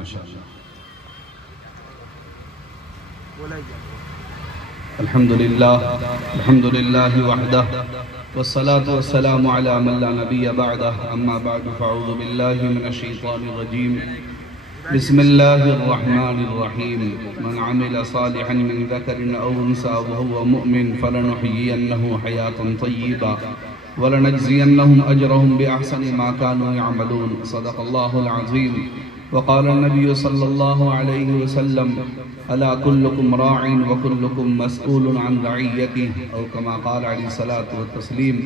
ماشاءاللہ. الحمدللہ وحدہ والصلاة والسلام علی من لا نبی بعدہ اما بعد فاعوذ باللہ من الشیطان الرجیم بسم اللہ الرحمن الرحیم من عمل صالحا من ذکر او انثى وهو مؤمن فلنحيينه حیاة طیبہ ولنجزینهم اجرهم بأحسن ما كانوا يعملون. صدق اللہ العظیم. وقال النبي صلى الله عليه وسلم ألا كلكم راع وكلكم مسؤول عن رعيته أو كما قال عليه الصلاة والتسليم.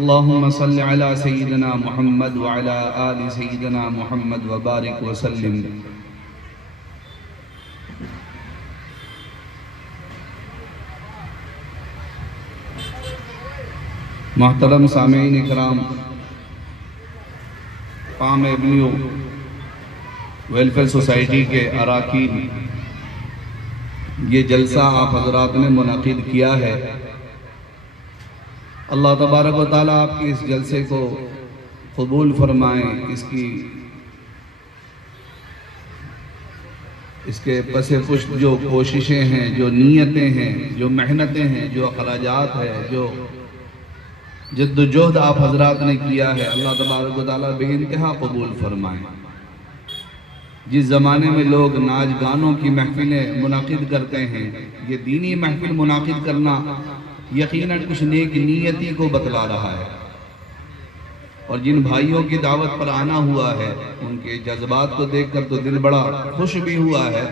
اللهم صل على سيدنا محمد وعلى آل سيدنا محمد وبارك وسلم. محترم سامعین اکرام، پام ایونیو ویلفیئر سوسائٹی کے اراکین، یہ جلسہ آپ حضرات نے منعقد کیا ہے. اللہ تبارک و تعالیٰ آپ کے اس جلسے کو قبول فرمائیں. اس کے پس پشت جو کوششیں ہیں، جو نیتیں ہیں، جو محنتیں ہیں، جو اخراجات ہیں، جو جد و جہد آپ حضرات نے کیا ہے، اللہ تبارک و تعالیٰ بے انتہا قبول فرمائیں. جس زمانے میں لوگ ناچ گانوں کی محفلیں منعقد کرتے ہیں، یہ دینی محفل منعقد کرنا یقیناً کچھ نیک نیتی کو بتلا رہا ہے. اور جن بھائیوں کی دعوت پر آنا ہوا ہے، ان کے جذبات کو دیکھ کر تو دل بڑا خوش بھی ہوا ہے.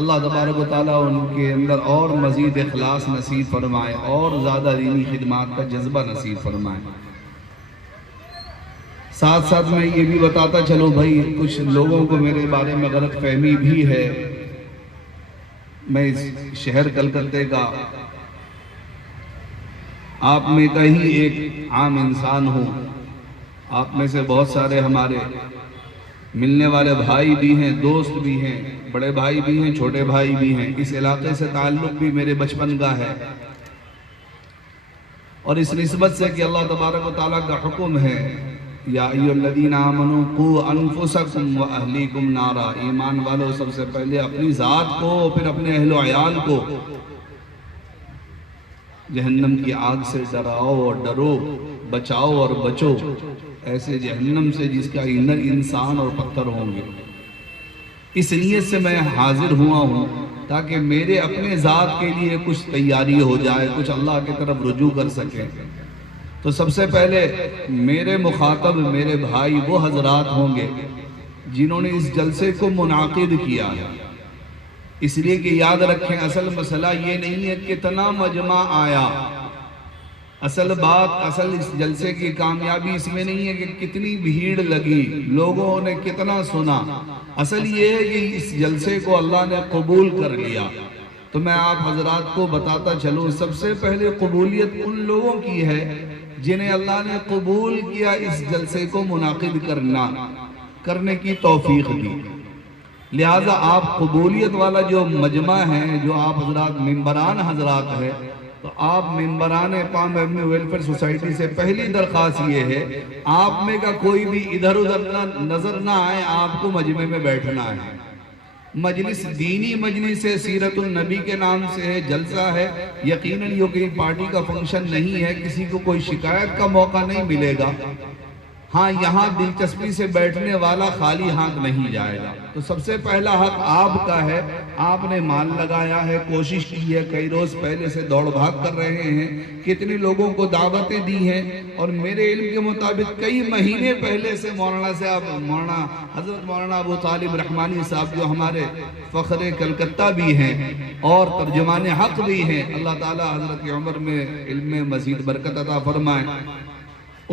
اللہ تبارک و تعالیٰ ان کے اندر اور مزید اخلاص نصیب فرمائے اور زیادہ دینی خدمات کا جذبہ نصیب فرمائے. ساتھ ساتھ میں یہ بھی بتاتا چلو بھائی، کچھ لوگوں کو میرے بارے میں غلط فہمی بھی ہے. میں اس شہر کلکتے کا آپ میں کا ہی ایک عام انسان ہوں. آپ میں سے بہت سارے ہمارے ملنے والے بھائی بھی ہیں، دوست بھی ہیں، بڑے بھائی بھی ہیں، چھوٹے بھائی بھی ہیں. اس علاقے سے تعلق بھی میرے بچپن کا ہے، اور اس نسبت سے کہ اللہ تبارک و تعالیٰ کا حکم ہے یا ایھا الذین آمنوا قوا انفسکم واہلیکم نارا. ایمان والو، سب سے پہلے اپنی ذات کو پھر اپنے اہل و عیال کو جہنم کی آگ سے ڈراؤ اور ڈرو، بچاؤ اور بچو ایسے جہنم سے جس کا ایندھن انسان اور پتھر ہوں گے. اس نیت سے میں حاضر ہوا ہوں تاکہ میرے اپنے ذات کے لیے کچھ تیاری ہو جائے، کچھ اللہ کی طرف رجوع کر سکے. تو سب سے پہلے میرے مخاطب، میرے بھائی وہ حضرات ہوں گے جنہوں نے اس جلسے کو منعقد کیا ہے. اس لیے کہ یاد رکھیں، اصل مسئلہ یہ نہیں ہے کتنا مجمع آیا. اصل بات، اصل اس جلسے کی کامیابی اس میں نہیں ہے کہ کتنی بھیڑ لگی، لوگوں نے کتنا سنا. اصل یہ ہے کہ اس جلسے کو اللہ نے قبول کر لیا. تو میں آپ حضرات کو بتاتا چلوں، سب سے پہلے قبولیت ان لوگوں کی ہے جنہیں اللہ نے قبول کیا اس جلسے کو منعقد کرنے کی توفیق دی. لہٰذا آپ قبولیت والا جو مجمع ہے، جو آپ حضرات ممبران حضرات ہیں، تو آپ ممبران پام ایونیو ویلفیئر سوسائٹی سے پہلی درخواست یہ ہے، آپ میں کا کوئی بھی ادھر ادھر نظر نہ آئے، آپ کو مجمع میں بیٹھنا ہے. مجلس دینی مجلس ہے، سیرت النبی کے نام سے ہے، جلسہ ہے. یقیناً یہ کوئی پارٹی کا فنکشن نہیں ہے، کسی کو کوئی شکایت کا موقع نہیں ملے گا. ہاں، یہاں دلچسپی سے بیٹھنے والا خالی ہاتھ نہیں جائے گا. تو سب سے پہلا حق آپ کا ہے. آپ نے مال لگایا ہے، کوشش کی ہے، کئی روز پہلے سے دوڑ بھاگ کر رہے ہیں، کتنے لوگوں کو دعوتیں دی ہیں، اور میرے علم کے مطابق کئی مہینے پہلے سے حضرت مولانا ابو طالب رحمانی صاحب، جو ہمارے فخر کلکتہ بھی ہیں اور ترجمان حق بھی ہیں، اللہ تعالیٰ حضرت کی عمر میں علم میں مزید برکت عطا فرمائے،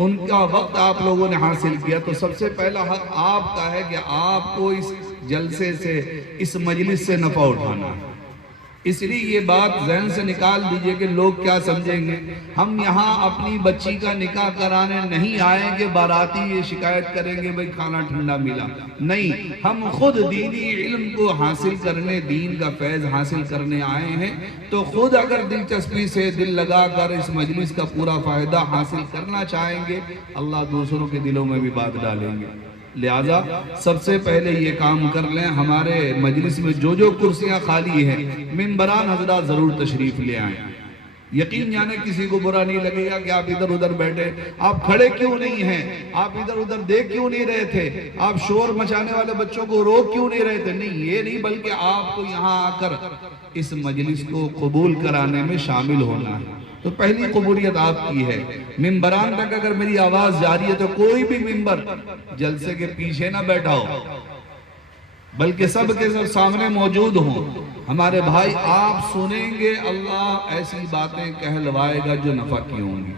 ان کا وقت آپ لوگوں نے حاصل کیا. تو سب سے پہلا حق آپ کا ہے کہ آپ کو اس جلسے سے، اس مجلس سے نفع اٹھانا ہے. اس لیے یہ بات ذہن سے نکال دیجئے کہ لوگ کیا سمجھیں گے. ہم یہاں اپنی بچی کا نکاح کرانے نہیں آئیں گے باراتی یہ شکایت کریں گے بھئی کھانا ٹھنڈا ملا. نہیں، ہم خود دینی علم کو حاصل کرنے، دین کا فیض حاصل کرنے آئے ہیں. تو خود اگر دلچسپی سے دل لگا کر اس مجلس کا پورا فائدہ حاصل کرنا چاہیں گے، اللہ دوسروں کے دلوں میں بھی بات ڈالیں گے. لہذا سب سے پہلے یہ کام کر لیں، ہمارے مجلس میں جو کرسیاں خالی ہیں ممبران حضرات ضرور تشریف لے آئیں۔ یقین جانے کسی کو برا نہیں لگے گا کہ آپ ادھر ادھر بیٹھے، آپ کھڑے کیوں نہیں ہیں، آپ ادھر ادھر دیکھ کیوں نہیں رہے تھے، آپ شور مچانے والے بچوں کو روک کیوں نہیں رہے تھے، نہیں یہ نہیں، بلکہ آپ کو یہاں آ کر اس مجلس کو قبول کرانے میں شامل ہونا ہے۔ تو پہلی قبولیت آپ کی ہے۔ ممبران تک اگر میری آواز جاری ہے تو کوئی بھی ممبر جلسے کے پیچھے نہ بیٹھا ہو، بلکہ سب کے سب سامنے موجود ہوں۔ ہمارے بھائی آپ سنیں گے، اللہ ایسی باتیں کہلوائے گا جو نفع کی ہوں گی،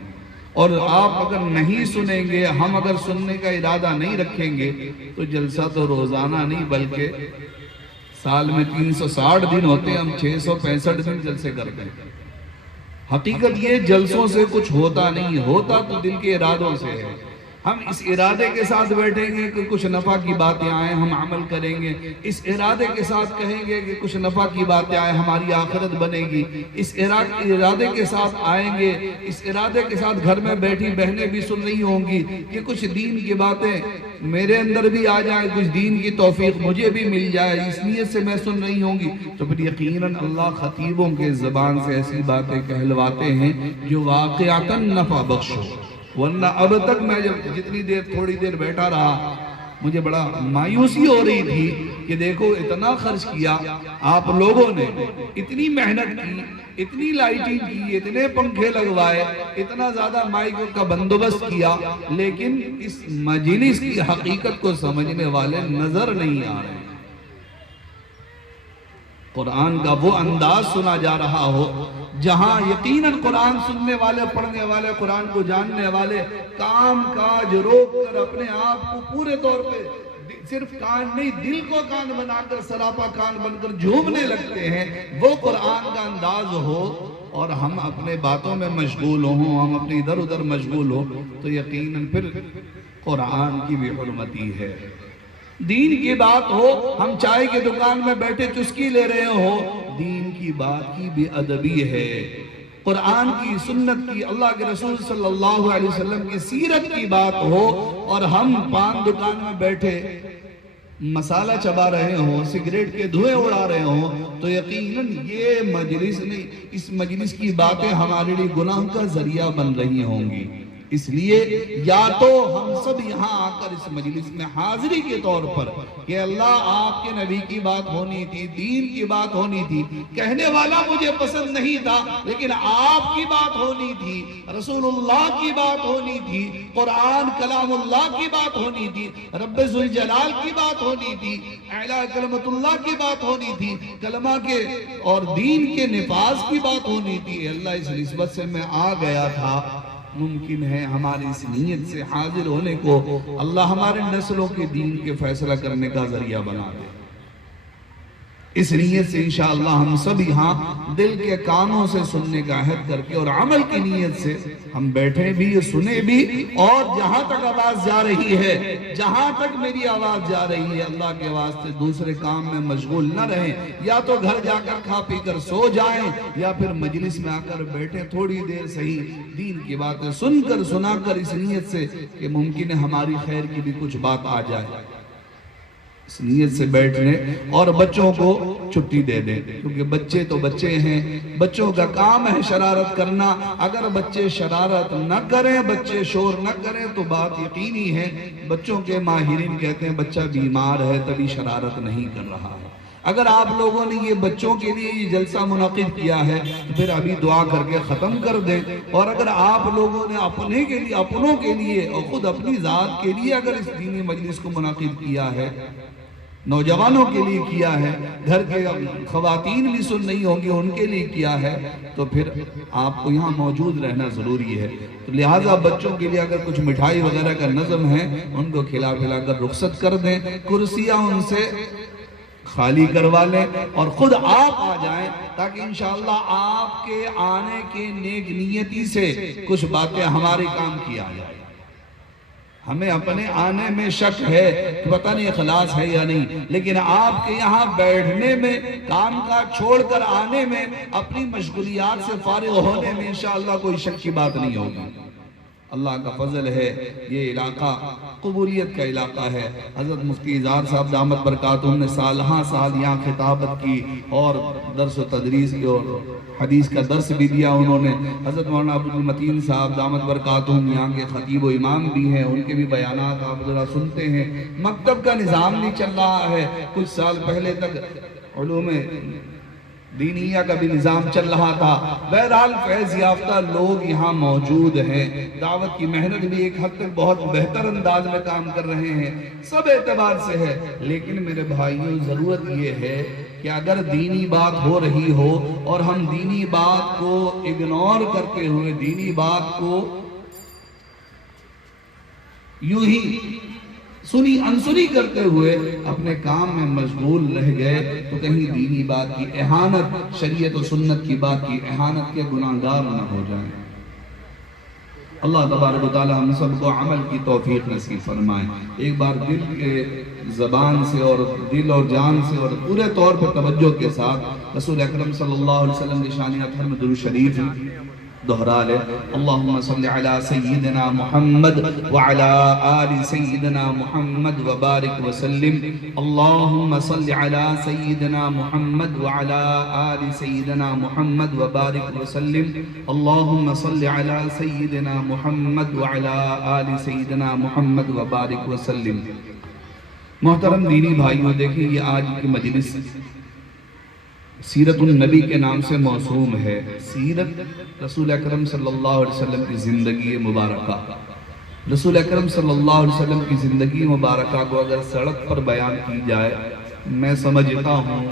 اور آپ اگر نہیں سنیں گے، ہم اگر سننے کا ارادہ نہیں رکھیں گے تو جلسہ تو روزانہ نہیں بلکہ سال میں 360 دن ہوتے ہیں، ہم 665 دن جلسے کرتے ہیں۔ حقیقت یہ جلسوں سے کچھ ہوتا نہیں، ہوتا تو دل کے ارادوں سے ہے۔ ہم اس ارادے کے ساتھ بیٹھیں گے کہ کچھ نفع کی باتیں آئیں، ہم عمل کریں گے، اس ارادے کے ساتھ کہیں گے کہ کچھ نفع کی باتیں آئیں، ہماری آخرت بنے گی، اس ارادے کے ساتھ آئیں گے، اس ارادے کے ساتھ گھر میں بیٹھی بہنیں بھی سن رہی ہوں گی کہ کچھ دین کی باتیں میرے اندر بھی آ جائیں، کچھ دین کی توفیق مجھے بھی مل جائے، اس نیت سے میں سن رہی ہوں گی، تو پھر یقیناً اللہ خطیبوں کے زبان سے ایسی باتیں کہلواتے ہیں جو واقعتاً نفع بخش ہو۔ ورنہ اب تک میں جتنی دیر تھوڑی دیر بیٹھا رہا، مجھے بڑا مایوسی ہو رہی تھی کہ دیکھو اتنا خرچ کیا آپ لوگوں نے، اتنی محنت کی، اتنی لائٹنگ کی، اتنے پنکھے لگوائے، اتنا زیادہ مائک کا بندوبست کیا، لیکن اس مجلس کی حقیقت کو سمجھنے والے نظر نہیں آ رہے۔ قرآن کا وہ انداز سنا جا رہا ہو جہاں یقیناً قرآن سننے والے، پڑھنے والے، قرآن کو جاننے والے کام کاج روک کر اپنے آپ کو پورے طور پہ صرف کان نہیں، دل کو کان بنا کر، سراپا کان بن کر جھومنے لگتے ہیں، وہ قرآن کا انداز ہو اور ہم اپنے باتوں میں مشغول ہوں، ہم اپنی ادھر ادھر مشغول ہوں، تو یقیناً پھر قرآن کی بھی حرمتی ہے۔ دین کی بات ہو، ہم چائے کی دکان میں بیٹھے چسکی لے رہے ہو، دین کی بات کی بھی ادبی ہے، قرآن کی، سنت کی، اللہ کے رسول صلی اللہ علیہ وسلم کی سیرت کی بات ہو، اور ہم پان دکان میں بیٹھے مسالہ چبا رہے ہوں، سگریٹ کے دھوئے اڑا رہے ہوں، تو یقیناً یہ مجلس نہیں، اس مجلس کی باتیں ہمارے لیے گناہ کا ذریعہ بن رہی ہوں گی۔ اس لیے یا تو ہم سب یہاں آ کر اس مجلس میں حاضری کے طور پر کہ اللہ آپ کے نبی کی بات ہونی تھی، دین کی بات ہونی تھی، کہنے والا مجھے پسند نہیں تھا لیکن آپ کی بات ہونی تھی، رسول اللہ کی بات ہونی تھی، قرآن کلام اللہ کی بات ہونی تھی، رب ذوالجلال کی بات ہونی تھی، اعلیٰ کلمت اللہ کی بات ہونی تھی، کلمہ کے اور دین کے نفاذ کی بات ہونی تھی۔ اللہ اس نسبت سے میں آ گیا تھا، ممکن ہے ہماری اس نیت سے حاضر ہونے کو اللہ ہمارے نسلوں کے دین کے فیصلہ کرنے کا ذریعہ بنا دے۔ اس نیت سے انشاءاللہ ہم سب یہاں دل کے کانوں سے سننے کا عہد کر کے اور عمل کی نیت سے ہم بیٹھے بھی، سنے بھی، اور جہاں تک آواز جا رہی ہے، جہاں تک میری آواز جا رہی ہے، اللہ کے واسطے دوسرے کام میں مشغول نہ رہیں، یا تو گھر جا کر کھا پی کر سو جائیں، یا پھر مجلس میں آ کر بیٹھے تھوڑی دیر صحیح دین کی باتیں سن کر، سنا کر، اس نیت سے کہ ممکن ہے ہماری خیر کی بھی کچھ بات آ جائے، اس نیت سے بیٹھنے، اور بچوں کو چھٹی دے دیں، کیونکہ بچے تو بچے ہیں، بچوں کا کام ہے شرارت کرنا۔ اگر بچے شرارت نہ کریں، بچے شور نہ کریں، تو بات یقینی ہے، بچوں کے ماہرین کہتے ہیں بچہ بیمار ہے تبھی شرارت نہیں کر رہا ہے۔ اگر آپ لوگوں نے یہ بچوں کے لیے یہ جلسہ منعقد کیا ہے تو پھر ابھی دعا کر کے ختم کر دیں، اور اگر آپ لوگوں نے اپنے کے لیے، اپنوں کے لیے اور خود اپنی ذات کے لیے اگر اس دینی مجلس کو منعقد کیا ہے، نوجوانوں کے لیے کیا ہے، گھر کے خواتین بھی سن رہی ہوں گی ان کے لیے کیا ہے، تو پھر آپ کو یہاں موجود رہنا ضروری ہے۔ تو لہٰذا بچوں کے لیے اگر کچھ مٹھائی وغیرہ کا نظم ہے ان کو کھلا پلا کر رخصت کر دیں، کرسیاں ان سے خالی کروا لیں اور خود آپ آ جائیں، تاکہ انشاءاللہ آپ کے آنے کے نیک نیتی سے کچھ باتیں ہمارے کام کی آ جائیں۔ ہمیں اپنے آنے میں شک ہے کہ پتہ نہیں اخلاص ہے یا نہیں، لیکن آپ کے یہاں بیٹھنے میں، کام کا چھوڑ کر آنے میں، اپنی مشغولیات سے فارغ ہونے میں انشاءاللہ کوئی شک کی بات نہیں ہوگی۔ اللہ کا فضل ہے، یہ علاقہ قبولیت کا علاقہ ہے۔ حضرت مفتی اظہار صاحب دامت برکاتہم نے سالہاں سال یہاں خطابت کی اور درس و تدریس کی اور حدیث کا درس بھی دیا انہوں نے۔ حضرت مولانا عبدالمتین صاحب دامت برکاتہم یہاں کے خطیب و امام بھی ہیں، ان کے بھی بیانات آپ ذرا سنتے ہیں۔ مکتب کا نظام نہیں چل رہا ہے، کچھ سال پہلے تک علوم دینیہ کا بھی نظام چل رہا تھا۔ بہرحال فیض یافتہ لوگ یہاں موجود ہیں، دعوت کی محنت بھی ایک حد تک بہت بہتر انداز میں کام کر رہے ہیں، سب اعتبار سے ہے۔ لیکن میرے بھائیوں ضرورت یہ ہے کہ اگر دینی بات ہو رہی ہو اور ہم دینی بات کو اگنور کرتے ہوئے، دینی بات کو یوں ہی سنی انسنی کرتے ہوئے اپنے کام میں مشغول رہ گئے تو کہیں دینی بات کی اہانت، شریعت و سنت کی بات کی اہانت کے گناہگار نہ ہو جائیں۔ اللہ تبارک و تعالی ہم سب کو عمل کی توفیق نصیب فرمائے۔ ایک بار دل کے زبان سے اور دل اور جان سے اور پورے طور پر توجہ کے ساتھ رسول اکرم صلی اللہ علیہ وسلم کی شان اطہر میں درود شریف دہرا لے۔ اللہم صلی علی سیدنا محمد وعلی آل سیدنا محمد وبارک وسلم۔ اللہم صلی علی سیدنا محمد وعلی آل سیدنا محمد وبارک وسلم۔ اللہم صلی علی سیدنا محمد وعلی آل سیدنا محمد وبارک وسلم۔ محترم دینی بھائیوں، دیکھیں یہ آج کی مجلس سیرت النبی کے نام سے موسوم ہے۔ سیرت رسول اکرم صلی اللہ علیہ وسلم کی زندگی مبارکہ، رسول اکرم صلی اللہ علیہ وسلم کی زندگی مبارکہ کو اگر سڑک پر بیان کی جائے، میں سمجھتا ہوں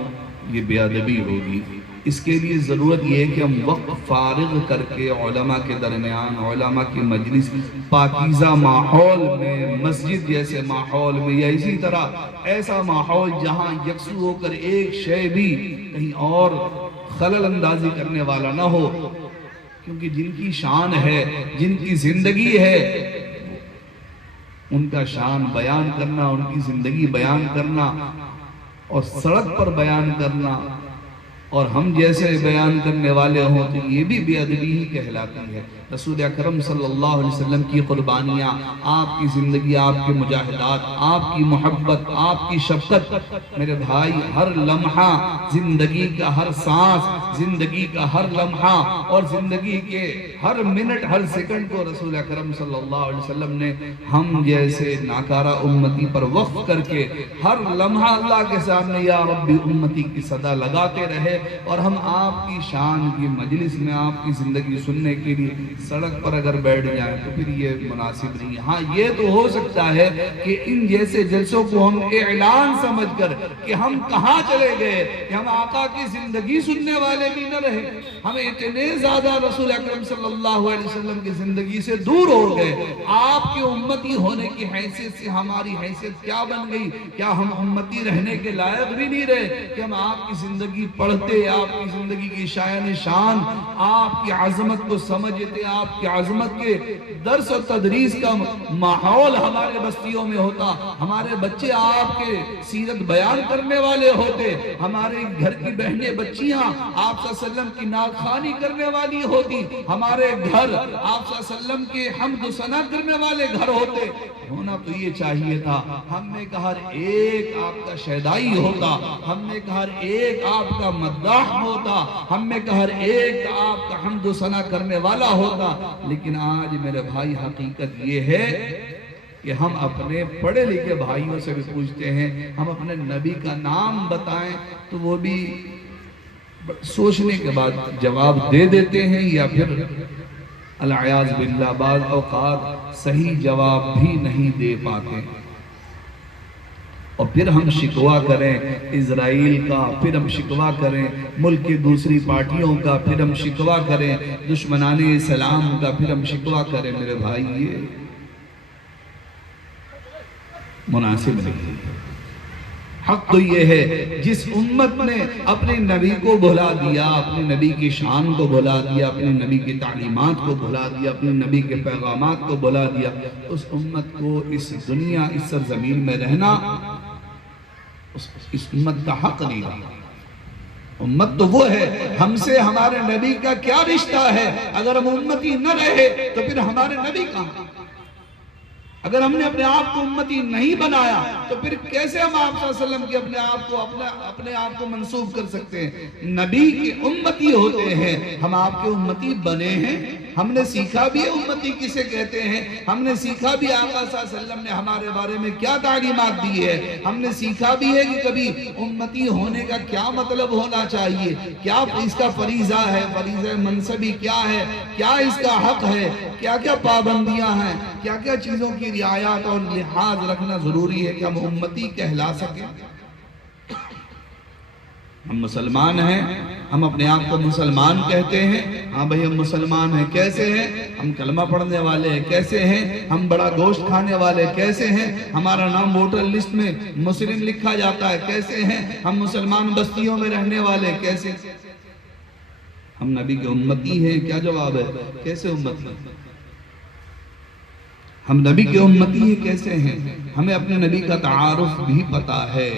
یہ بے ادبی ہوگی۔ اس کے لیے ضرورت یہ ہے کہ ہم وقت فارغ کر کے علماء کے درمیان، علماء کی مجلس، پاکیزہ ماحول میں، مسجد جیسے ماحول میں، یا اسی طرح ایسا ماحول جہاں یکسو ہو کر ایک شے بھی کہیں اور خلل اندازی کرنے والا نہ ہو، کیونکہ جن کی شان ہے، جن کی زندگی ہے، ان کا شان بیان کرنا، ان کی زندگی بیان کرنا اور سڑک پر بیان کرنا اور ہم جیسے بیان کرنے والے ہوں تو یہ بھی بے ادبی ہی کہلاتی ہے۔ رسول اکرم صلی اللہ علیہ وسلم کی قربانیاں، آپ کی زندگی، آپ کے مجاہدات، آپ کی محبت، آپ کی شفقت، میرے بھائی ہر لمحہ، زندگی کا ہر سانس، زندگی کا ہر لمحہ اور زندگی کے ہر منٹ، ہر سیکنڈ کو رسول اکرم صلی اللہ علیہ وسلم نے ہم جیسے ناکارہ امتی پر وقف کر کے ہر لمحہ اللہ کے سامنے یا ربی امتی کی صدا لگاتے رہے، اور ہم آپ کی شان کی مجلس میں آپ کی زندگی سننے کے لیے سڑک پر اگر بیٹھ جائیں تو پھر یہ مناسب نہیں ہے۔ ہاں یہ تو ہو سکتا ہے کہ ان جیسے جلسوں کو ہم اعلان سمجھ کر کہ ہم کہاں چلے گئے، کہ ہم آقا کی زندگی سننے والے بھی نہ رہے، ہم اتنے زیادہ رسول اکرم صلی اللہ علیہ وسلم کی زندگی سے دور ہو گئے، آپ کے امتی ہونے کی حیثیت سے ہماری حیثیت کیا بن گئی؟ کیا ہم امتی رہنے کے لائق بھی نہیں رہے کہ ہم آپ کی زندگی پڑھتے، آپ کی زندگی کی شایان شان، آپ کی عظمت کو سمجھتے، آپ کی عظمت کے درس و تدریس کا ماحول ہمارے بستیوں میں ہوتا، ہمارے بچے آپ کے سیرت بیان کرنے والے ہوتے، ہمارے گھر کی بہنیں بچیاں آپ صلی اللہ علیہ وسلم کی ناخوانی کرنے والی ہوتی، ہمارے گھر آپ صلی اللہ علیہ وسلم کے حمد و ثنا کرنے والے گھر ہوتے۔ ہونا تو یہ چاہیے تھا، ہم نے کہا ہر ایک آپ کا شہدائی ہوتا، ہم نے کہا ہر ایک آپ کا مداح ہوتا، ہم نے کہا ہر ایک آپ کا حمد و ثنا کرنے والا ہوتا۔ لیکن آج میرے بھائی حقیقت یہ ہے کہ ہم اپنے پڑھے لکھے بھائیوں سے بھی پوچھتے ہیں، ہم اپنے نبی کا نام بتائیں تو وہ بھی سوچنے کے بعد جواب دے دیتے ہیں، یا پھر العیاذ باللہ بعض اوقات صحیح جواب بھی نہیں دے پاتے، اور پھر ہم شکوہ کریں اسرائیل کا، پھر ہم شکوہ کریں ملک کی دوسری پارٹیوں کا، پھر ہم شکوہ کریں دشمنان اسلام کا، پھر ہم شکوہ کریں، میرے بھائی یہ مناسب نہیں۔ حق تو یہ ہے جس امت نے اپنے نبی کو بھلا دیا، اپنے نبی کی شان کو بھلا دیا، اپنے نبی کی تعلیمات کو بھلا دیا، اپنے نبی کے پیغامات کو بھلا دیا، اس امت کو اس دنیا، اس سرزمین میں رہنا اس امت کا حق نہیں رہا۔ امت تو وہ ہے، ہم سے ہمارے نبی کا کیا رشتہ ہے؟ اگر ہم امتی نہ رہے تو پھر ہمارے نبی کہاں؟ اگر ہم نے اپنے آپ کو امتی نہیں بنایا تو پھر کیسے ہم آپ صلی اللہ علیہ وسلم کے اپنے آپ کو منسوب کر سکتے ہیں؟ نبی کے امتی ہوتے ہیں، ہم آپ کے امتی بنے ہیں، ہم نے سیکھا بھی ہے امتی کسے کہتے ہیں، ہم نے سیکھا بھی آقا صلی اللہ علیہ وسلم نے ہمارے بارے میں کیا تعلیمات دی ہے، ہم نے سیکھا بھی ہے کہ کبھی امتی ہونے کا کیا مطلب ہونا چاہیے، کیا اس کا فریضہ ہے، فریضہ منصبی کیا ہے، کیا اس کا حق ہے، کیا کیا پابندیاں ہیں، کیا کیا چیزوں کی رعایات اور لحاظ رکھنا ضروری ہے کہ ہم امتی کہلا سکیں۔ ہم مسلمان ہیں، ہم اپنے آپ کو مسلمان کہتے ہیں، ہاں بھئی ہم مسلمان ہیں، کیسے ہیں؟ ہم کلمہ پڑھنے والے ہیں، کیسے ہیں؟ ہم بڑا گوشت کھانے والے کیسے ہیں؟ ہمارا نام ووٹر لسٹ میں مسلم لکھا جاتا ہے، کیسے ہیں؟ ہم مسلمان بستیوں میں رہنے والے کیسے؟ ہم نبی کے امتی ہیں، کیا جواب ہے؟ کیسے امتی ہیں؟ ہم نبی کے امتی ہیں کیسے ہیں؟ ہمیں اپنے نبی کا تعارف بھی پتا ہے،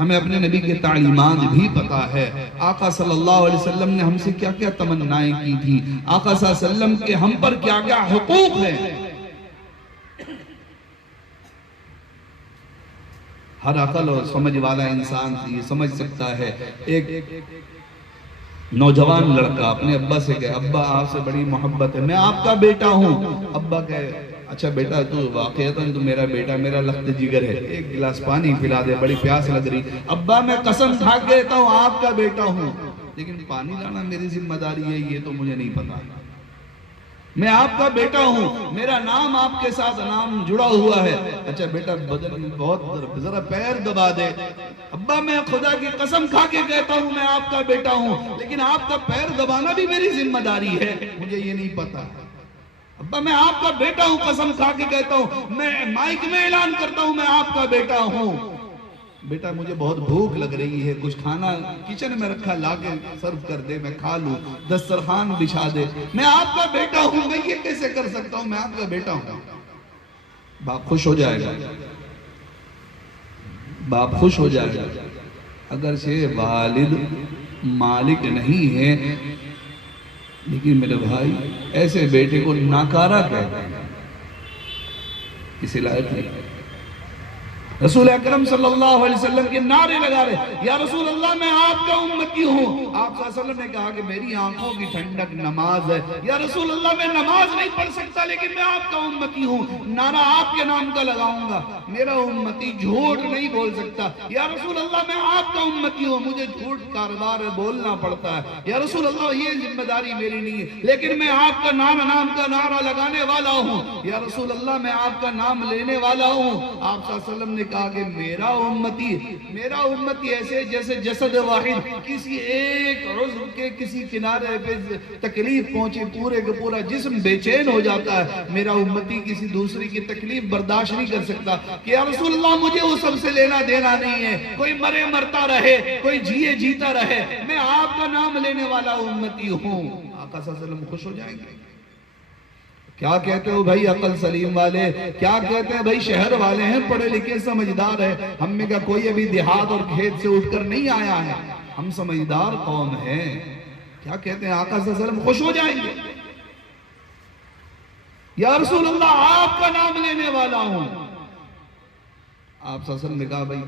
ہمیں اپنے نبی کے تعلیمات بھی پتا ہے، آقا صلی اللہ علیہ وسلم نے ہم سے کیا کیا تمنائیں کی تھی، آقا صلی اللہ علیہ وسلم کے ہم پر کیا کیا حقوق ہیں۔ ہر عقل اور سمجھ والا انسان یہ سمجھ سکتا ہے۔ ایک نوجوان لڑکا اپنے ابا سے کہے، ابا آپ سے بڑی محبت ہے، میں آپ کا بیٹا ہوں۔ ابا کہے، اچھا بیٹا تو واقعتاً تو میرا بیٹا، میرا لخت جگر ہے، ایک گلاس پانی پلا دے، بڑی پیاس لگ رہی۔ ابا میں قسم کھا کے کہتا ہوں آپ کا بیٹا ہوں، لیکن پانی لانا میری ذمہ داری ہے یہ تو مجھے نہیں پتا۔ میں آپ کا بیٹا ہوں، میرا نام آپ کے ساتھ نام جڑا ہوا ہے۔ اچھا بیٹا بدن بہت ذرا پیر دبا دے۔ ابا میں خدا کی قسم کھا کے کہتا ہوں میں آپ کا بیٹا ہوں، لیکن آپ کا پیر دبانا بھی میری ذمہ داری ہے، مجھے یہ نہیں پتا۔ ابا میں آپ کا بیٹا ہوں، قسم کھا کے کہتا ہوں، میں مائک میں اعلان کرتا ہوں میں آپ کا بیٹا ہوں۔ بیٹا مجھے بہت بھوک لگ رہی ہے، کچھ کھانا کچن میں رکھا لا کے سرو کر دے، میں کھا لوں، دسترخوان بچھا دے۔ میں آپ کا بیٹا ہوں، میں یہ کیسے کر سکتا ہوں، میں آپ کا بیٹا ہوں۔ باپ خوش ہو جائے گا، باپ خوش ہو جائے گا۔ اگرچہ والد مالک نہیں ہے، لیکن میرے بھائی ایسے بیٹے کو ناکارہ کہتے ہیں، کسی لائق نہیں۔ رسول اکرم صلی اللہ علیہ وسلم کے نعرے لگا رہے، یا رسول اللہ میں آپ کا امتی ہوں۔ آپ صلی اللہ علیہ وسلم نے کہا کہ میری آنکھوں کی ٹھنڈک نماز ہے۔ یا رسول اللہ میں نماز نہیں پڑھ سکتا لیکن میں آپ کا امتی ہوں، نعرہ آپ کے نام کا لگاؤں گا، میرا امتی جھوٹ نہیں بول سکتا۔ یا رسول اللہ میں آپ کا امتی ہوں، مجھے جھوٹ کاروبار بولنا پڑتا ہے۔ یا رسول اللہ یہ ذمہ داری میری نہیں ہے، لیکن میں آپ کا نام کا نعرہ لگانے والا ہوں۔ یا رسول اللہ میں آپ کا نام لینے والا ہوں۔ آپ صلی اللہ علیہ وسلم نے کہا کہ میرا امتی ایسے جیسے جسد واحد کسی ایک عضو کے کسی کنارے پہ تکلیف پہنچے پورے کا پورا جسم بے چین ہو جاتا ہے، میرا امتی کسی دوسری کی تکلیف برداشت نہیں کر سکتا کہ یا رسول اللہ مجھے وہ سب سے لینا دینا نہیں ہے، کوئی مرے مرتا رہے، کوئی جیے جیتا رہے، میں آپ کا نام لینے والا امتی ہوں۔ آقا صلی اللہ علیہ وسلم خوش ہو جائیں گے۔ کیا کہتے ہو بھائی عقل سلیم والے، کیا کہتے ہیں بھائی شہر والے ہیں، پڑھے لکھے سمجھدار ہیں، ہم میں کا کوئی ابھی دیہات اور کھیت سے اٹھ کر نہیں آیا ہے، ہم سمجھدار قوم ہیں۔ کیا کہتے ہیں آقا صلی اللہ علیہ وسلم خوش ہو جائیں گے، یا رسول اللہ آپ کا نام لینے والا ہوں۔ آپ صلی اللہ علیہ وسلم نے کہا بھائی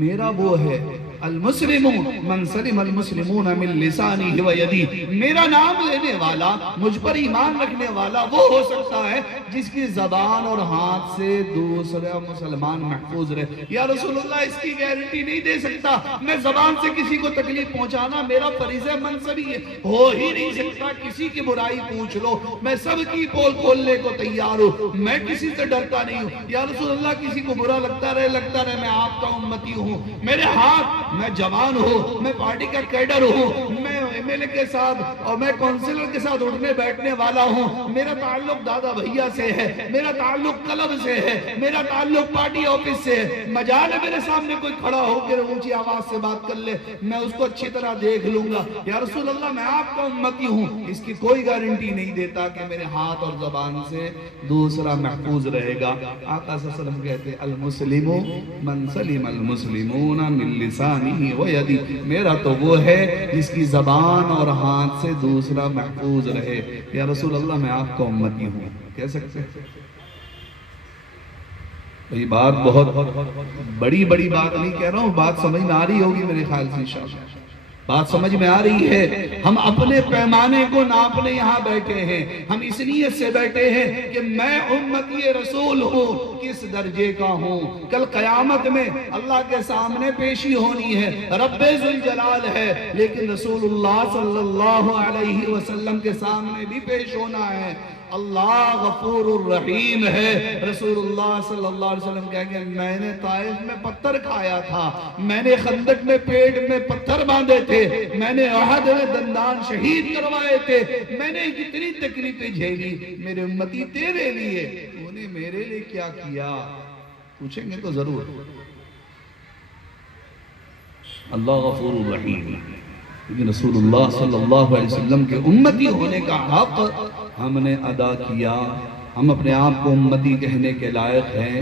میرا وہ ہے المسلم من سلم المسلمون من لسانہ و یدہ، میرا نام لینے والا، مجھ پر ایمان رکھنے والا وہ ہو سکتا ہے جس کی زبان اور ہاتھ سے دوسرا مسلمان محفوظ رہے۔ یا رسول اللہ اس کی گارنٹی نہیں دے سکتا، میں زبان سے کسی کو تکلیف پہنچانا میرا فریضہ منصبی ہے، ہو ہی نہیں سکتا، کسی کی برائی پوچھ لو میں سب کی پول کھولنے کو تیار ہوں، میں کسی سے ڈرتا نہیں ہوں۔ یا رسول اللہ کسی کو برا لگتا رہے میں آپ کا امتی ہوں، میرے ہاتھ، میں جوان ہوں، میں پارٹی کا کیڈر ہوں، میں ایم ایل اے کے ساتھ اور میں کونسلر کے ساتھ اٹھنے بیٹھنے والا ہوں، میرا تعلق دادا بھیا سے ہے، میرا تعلق کلب سے ہے، میرا تعلق پارٹی آفس سے ہے، مجال ہے میرے سامنے کوئی کھڑا ہو کے اونچی آواز سے بات کر لے میں اس کو اچھی طرح دیکھ لوں گا، یا رسول اللہ میں آپ کا امتی ہوں، اس کی کوئی گارنٹی نہیں دیتا کہ میرے ہاتھ اور زبان سے دوسرا محفوظ رہے گا۔ آقا صلی اللہ علیہ وسلم کہتے المسلم من سلم المسلمون من لسانہ لسانی و یدی، میرا تو وہ ہے جس کی زبان اور ہاتھ سے دوسرا محفوظ رہے۔ یا رسول اللہ میں آپ کا امتی ہوں، کہہ سکتے ہیں؟ یہ بات بہت بڑی بات نہیں کہہ رہا ہوں، بات سمجھ میں آ رہی ہوگی میرے خیال سے انشاءاللہ، بات سمجھ میں آ رہی ہے۔ ہم اپنے پیمانے کو ناپنے یہاں بیٹھے ہیں، ہم اس نیت سے بیٹھے ہیں کہ میں امتی رسول ہوں، کس درجے کا ہوں۔ کل قیامت میں اللہ کے سامنے پیشی ہونی ہے، رب ذوالجلال ہے، لیکن رسول اللہ صلی اللہ علیہ وسلم کے سامنے بھی پیش ہونا ہے۔ اللہ غفور الرحیم ہے۔ رسول اللہ صلی اللہ علیہ وسلم کہیں گے میں نے طائف میں پتھر کھایا تھا، میں نے خندق میں پیٹ میں پتھر باندھے تھے، میں نے احد میں دندان شہید کروائے تھے، میں نے کتنی تکلیفیں جھیلی، میرے امتی تیرے لیے، تو نے میرے لیے کیا کیا؟ پوچھیں گے تو ضرور۔ اللہ غفور الرحیم، لیکن رسول اللہ صلی اللہ علیہ وسلم کے امتی ہونے کا حق ہم نے ادا کیا، ہم اپنے آپ کو امتی کہنے کے لائق ہیں۔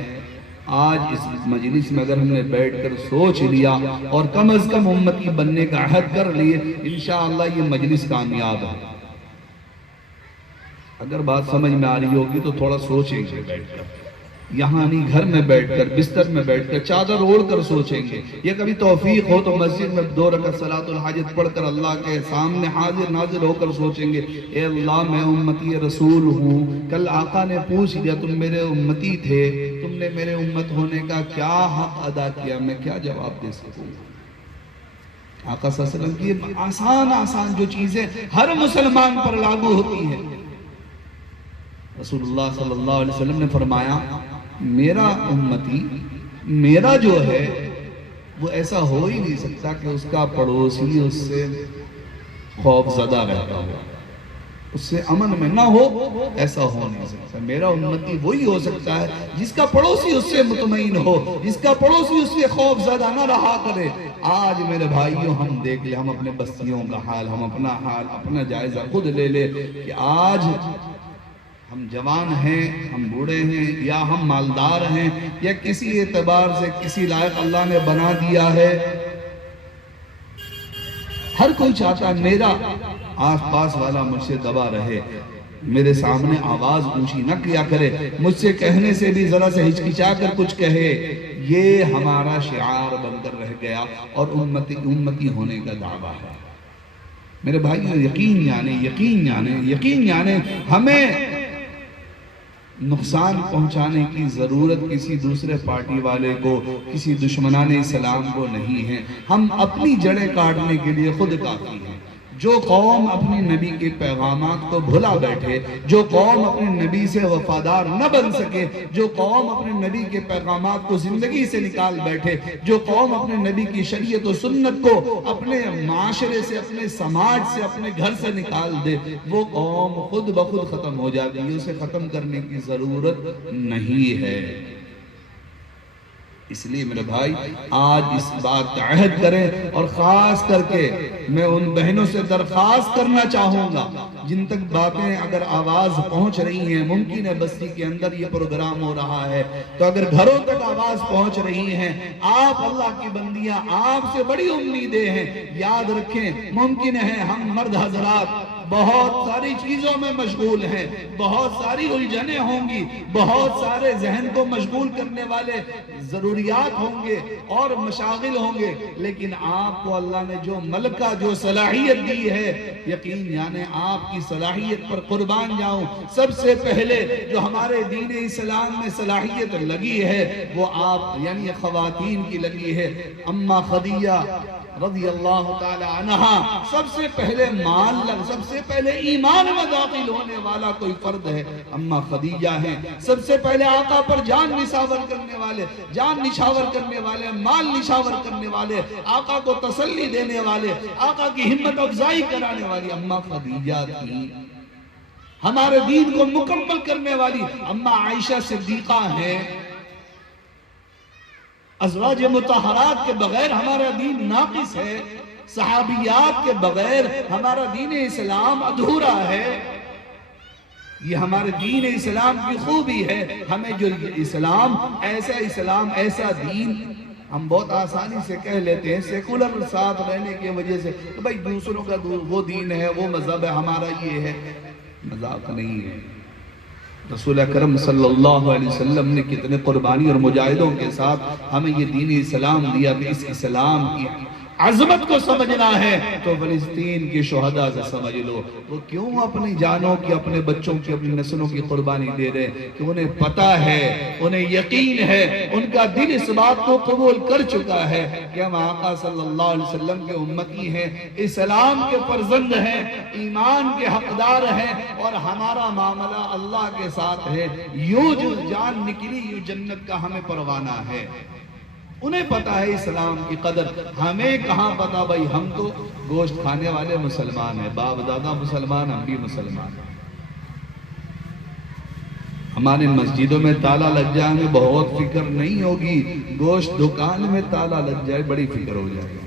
آج اس مجلس میں اگر ہم نے بیٹھ کر سوچ لیا اور کم از کم امتی بننے کا عہد کر لیے، انشاءاللہ یہ مجلس کامیاب ہے۔ اگر بات سمجھ میں آ رہی ہوگی تو تھوڑا سوچیں گے بیٹھ کر، یہاں نہیں گھر میں بیٹھ کر، بستر میں بیٹھ کر، چادر اوڑھ کر سوچیں گے۔ یہ کبھی توفیق ہو تو مسجد میں 2 رکعت صلاۃ الحاجت پڑھ کر اللہ کے سامنے حاضر ناظر ہو کر سوچیں گے، اے اللہ میں امتی رسول ہوں۔ کل آقا نے پوچھ لیا تم میرے امتی تھے، تم نے میرے امت ہونے کا کیا حق ادا کیا، میں کیا جواب دے سکوں؟ آقا صلی اللہ علیہ وسلم کی آسان جو چیزیں ہر مسلمان پر لاگو ہوتی ہیں۔ رسول اللہ صلی اللہ علیہ وسلم نے فرمایا میرا امتی، میرا جو ہے وہ ایسا ہو ہی نہیں سکتا کہ اس کا پڑوسی اس سے خوف زدہ رہتا ہو، اس سے امن میں نہ ہو، ایسا ہو نہیں سکتا۔ میرا امتی وہی ہو سکتا ہے جس کا پڑوسی اس سے مطمئن ہو، جس کا پڑوسی اس سے خوف زدہ نہ رہا کرے۔ آج میرے بھائیوں ہم دیکھ لیں، ہم اپنے بستیوں کا حال، ہم اپنا حال، اپنا جائزہ خود لے لے کہ آج ہم جوان ہیں، ہم بوڑھے ہیں، یا ہم مالدار ہیں، یا کسی اعتبار سے کسی لائق اللہ نے بنا دیا ہے۔ ہر کوئی چاہتا ہے میرا آس پاس والا مجھ سے دبا رہے، میرے سامنے آواز اونچی نہ کیا کرے، مجھ سے کہنے سے بھی ذرا سے ہچکچا کر کچھ کہے۔ یہ ہمارا شعار بن کر رہ گیا اور امتی ہونے کا دعویٰ ہے۔ میرے بھائیوں یقین جانے ہمیں نقصان پہنچانے کی ضرورت کسی دوسرے پارٹی والے کو، کسی دشمنان اسلام کو نہیں ہے۔ ہم اپنی جڑیں کاٹنے کے لیے خود کافی ہیں۔ جو قوم اپنی نبی کے پیغامات کو بھلا بیٹھے، جو قوم اپنے نبی سے وفادار نہ بن سکے، جو قوم اپنے نبی کے پیغامات کو زندگی سے نکال بیٹھے، جو قوم اپنے نبی کی شریعت و سنت کو اپنے معاشرے سے، اپنے سماج سے، اپنے گھر سے نکال دے، وہ قوم خود بخود ختم ہو جاتی ہے، اسے ختم کرنے کی ضرورت نہیں ہے۔ اس لیے میرے بھائی آج اس بات کا عہد کریں، اور خاص کر کے میں ان بہنوں سے درخواست کرنا چاہوں گا جن تک باتیں اگر آواز پہنچ رہی ہیں، ممکن ہے بستی کے اندر یہ پروگرام ہو رہا ہے تو اگر گھروں تک آواز پہنچ رہی ہیں، آپ اللہ کی بندیاں، آپ سے بڑی امیدیں ہیں، یاد رکھیں ممکن ہے ہم مرد حضرات بہت ساری چیزوں میں مشغول ہیں، بہت ساری الجھنیں ہوں گی، بہت سارے ذہن کو مشغول کرنے والے ضروریات ہوں گے اور مشاغل ہوں گے، لیکن آپ کو اللہ نے جو ملکہ، جو صلاحیت دی ہے، یقین جانے آپ کی صلاحیت پر قربان جاؤں۔ سب سے پہلے جو ہمارے دین اسلام میں صلاحیت لگی ہے وہ آپ یعنی خواتین کی لگی ہے۔ اماں خدیجہ رضی اللہ تعالی عنہ سب سے پہلے سب سے پہلے ایمان میں داخل ہونے والا کوئی فرد ہے، اماں خدیجہ ہیں۔ سب سے پہلے آقا پر جان نشاور کرنے والے، مال نشاور کرنے والے، آقا کو تسلی دینے والے، آقا کی ہمت افزائی کرانے والی اماں خدیجہ تھی۔ ہمارے دین کو مکمل کرنے والی اماں عائشہ صدیقہ ہیں۔ ازواج مطہرات کے بغیر ہمارا دین ناقص ہے، صحابیات کے بغیر ہمارا دین اسلام ادھورا ہے۔ یہ ہمارے دین اسلام کی خوبی ہے، ہمیں جو اسلام، ایسا دین ہم بہت آسانی سے کہہ لیتے ہیں سیکولر ساتھ رہنے کی وجہ سے تو بھائی دوسروں کا وہ دین ہے، وہ مذہب ہے، ہمارا یہ ہے۔ مذاق نہیں ہے۔ رسول اکرم صلی اللہ علیہ وسلم نے کتنے قربانی اور مجاہدوں کے ساتھ ہمیں یہ دین اسلام دیا کہ اس اسلام کی عظمت کو سمجھنا ہے تو فلسطین کے شہداء سے سمجھ لو، وہ کیوں اپنی جانوں کی، اپنے بچوں کی، اپنی نسلوں کی قربانی دے رہے کہ انہیں پتا ہے، انہیں یقین ہے، ان کا دل اس بات کو قبول کر چکا ہے کہ ہم آقا صلی اللہ علیہ وسلم کے امتی ہیں، اسلام کے فرزند ہیں، ایمان کے حقدار ہیں، اور ہمارا معاملہ اللہ کے ساتھ ہے، یوں جو جان نکلی یوں جنت کا ہمیں پروانہ ہے۔ انہیں پتا ہے اسلام کی قدر، ہمیں کہاں پتا بھائی، ہم تو گوشت کھانے والے مسلمان ہیں، باپ دادا مسلمان، ہم بھی مسلمان ہیں۔ ہمارے مسجدوں میں تالا لگ جائے ہمیں بہت فکر نہیں ہوگی، گوشت دکان میں تالا لگ جائے بڑی فکر ہو جائے گی۔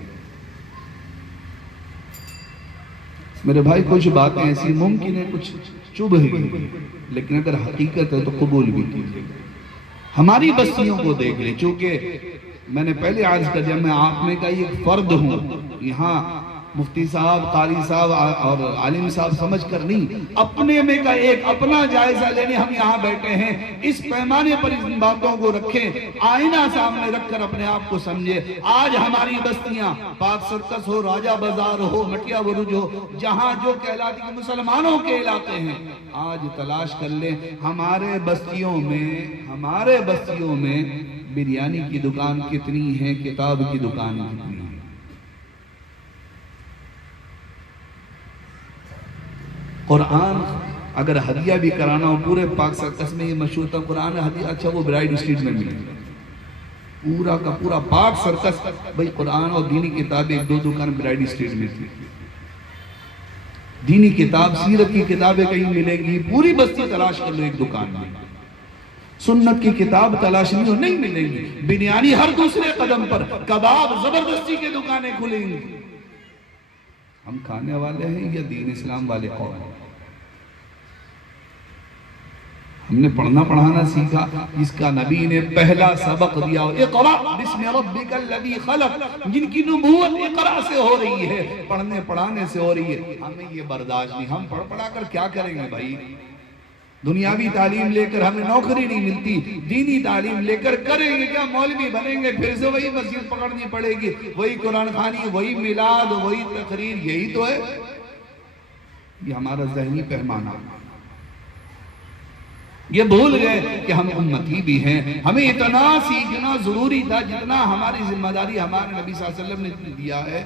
میرے بھائی کچھ باتیں ایسی ممکن ہے کچھ چبھ گئی، لیکن اگر حقیقت ہے تو قبول بھی کیجئے۔ ہماری بستیوں کو دیکھ لیں، چونکہ میں نے پہلے عرض کر دیا میں آپ میں کا ایک فرد ہوں، یہاں مفتی صاحب، قاری صاحب اور عالم صاحب سمجھ کر نہیں، اپنے میں کا ایک اپنا جائزہ لینے ہم یہاں بیٹھے ہیں، اس پیمانے پر ان باتوں کو رکھیں، آئینہ سامنے رکھ کر اپنے آپ کو سمجھے۔ آج ہماری بستیاں پاک سرکس ہو، راجہ بازار ہو، مٹیا برج ہو، جہاں جو کہلاتی ہیں مسلمانوں کے علاقے ہیں، آج تلاش کر لیں ہمارے بستیوں میں بریانی کی دکان کتنی ہے، کتاب کی دکان کتنی ہے۔ قرآن اگر ہدیہ بھی کرانا ہو، پورے پاک سرکس میں یہ مشہور تھا قرآن ہدیہ، اچھا وہ برائیڈ اسٹریٹ میں ملے، پورا کا پورا پاک سرکس بھئی قرآن اور دینی کتاب ایک دو دکان برائیڈ اسٹریٹ میں تھی۔ دینی کتاب، سیرت کی کتابیں کہیں ملے گی، پوری بستی تلاش کر لو ایک دکان میں۔ سنت کی کتاب تلاش نہیں ملے گی، بریانی ہر دوسرے قدم پر، کباب زبردستی کے دکانیں کھلیں گی۔ ہم کھانے والے ہیں یا دین اسلام والے قوم ہیں؟ ہم نے پڑھنا پڑھانا سیکھا، جس کا نبی نے پہلا سبق دیا، اقرأ بسم ربک الذی خلق، جن کی نبوت اقرأ سے ہو رہی ہے، پڑھنے پڑھانے سے ہو رہی ہے، ہمیں یہ برداشت نہیں۔ ہم پڑھ پڑھا کر کیا کریں گے بھائی؟ دنیاوی تعلیم لے کر ہمیں نوکری نہیں ملتی، دینی تعلیم لے کر کریں گے کیا؟ مولوی بنیں گے، پھر سے وہی مسجد پکڑنی پڑے گی، وہی قرآن خوانی، وہی میلاد، وہی تقریر، یہی تو ہے۔ یہ ہمارا ذہنی پیمانہ، یہ بھول گئے کہ ہم امتی بھی ہیں، ہمیں اتنا سیکھنا ضروری تھا جتنا ہماری ذمہ داری ہمارے نبی صلی اللہ علیہ وسلم نے دیا ہے۔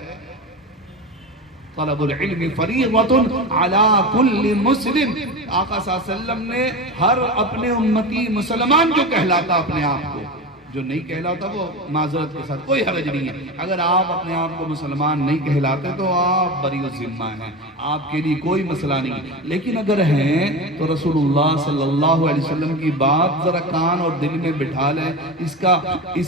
طلب العلم فریضۃ علی کل مسلم، آقا صلی اللہ علیہ وسلم نے ہر اپنے امتی مسلمان جو کہلاتا اپنے آپ کو، جو نہیں کہلاتا وہ معذرت کے ساتھ کوئی حرج نہیں ہے، اگر آپ اپنے آپ کو مسلمان نہیں کہلاتے تو آپ بری الذمہ ہیں، آپ کے لیے کوئی مسئلہ نہیں، لیکن اگر ہیں تو رسول اللہ صلی اللہ علیہ وسلم کی بات ذرا کان اور دل میں بٹھا لیں، اس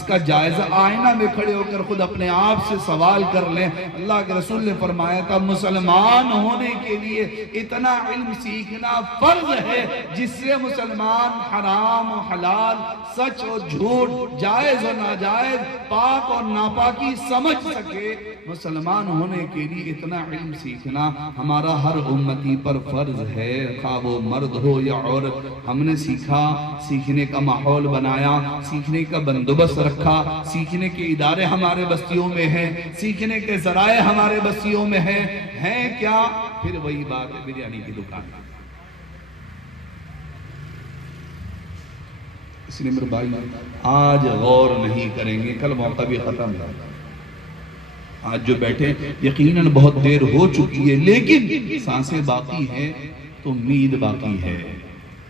کا جائزہ آئینہ میں کھڑے ہو کر خود اپنے آپ سے سوال کر لیں۔ اللہ کے رسول نے فرمایا تھا مسلمان ہونے کے لیے اتنا علم سیکھنا فرض ہے جس سے مسلمان حرام و حلال، سچ و جھوٹ، جائز و ناجائز، پاک اور ناپاکی سمجھ سکے۔ مسلمان ہونے کے لیے اتنا علم سیکھنا ہمارا ہر امتی پر فرض ہے، خواہ وہ مرد ہو یا عورت۔ ہم نے سیکھا، سیکھنے کا ماحول بنایا، سیکھنے کا بندوبست رکھا، سیکھنے کے ادارے ہمارے بستیوں میں ہیں، سیکھنے کے ذرائع ہمارے بستیوں میں ہیں کیا؟ پھر وہی بات ہے بریانی کی دکان۔ اس لیے میرے بھائی آج غور نہیں کریں گے، کل موقع بھی ختم ہے۔ آج جو بیٹھے یقیناً بہت دیر ہو چکی ہے، لیکن سانسیں باقی ہیں تو امید باقی ہے،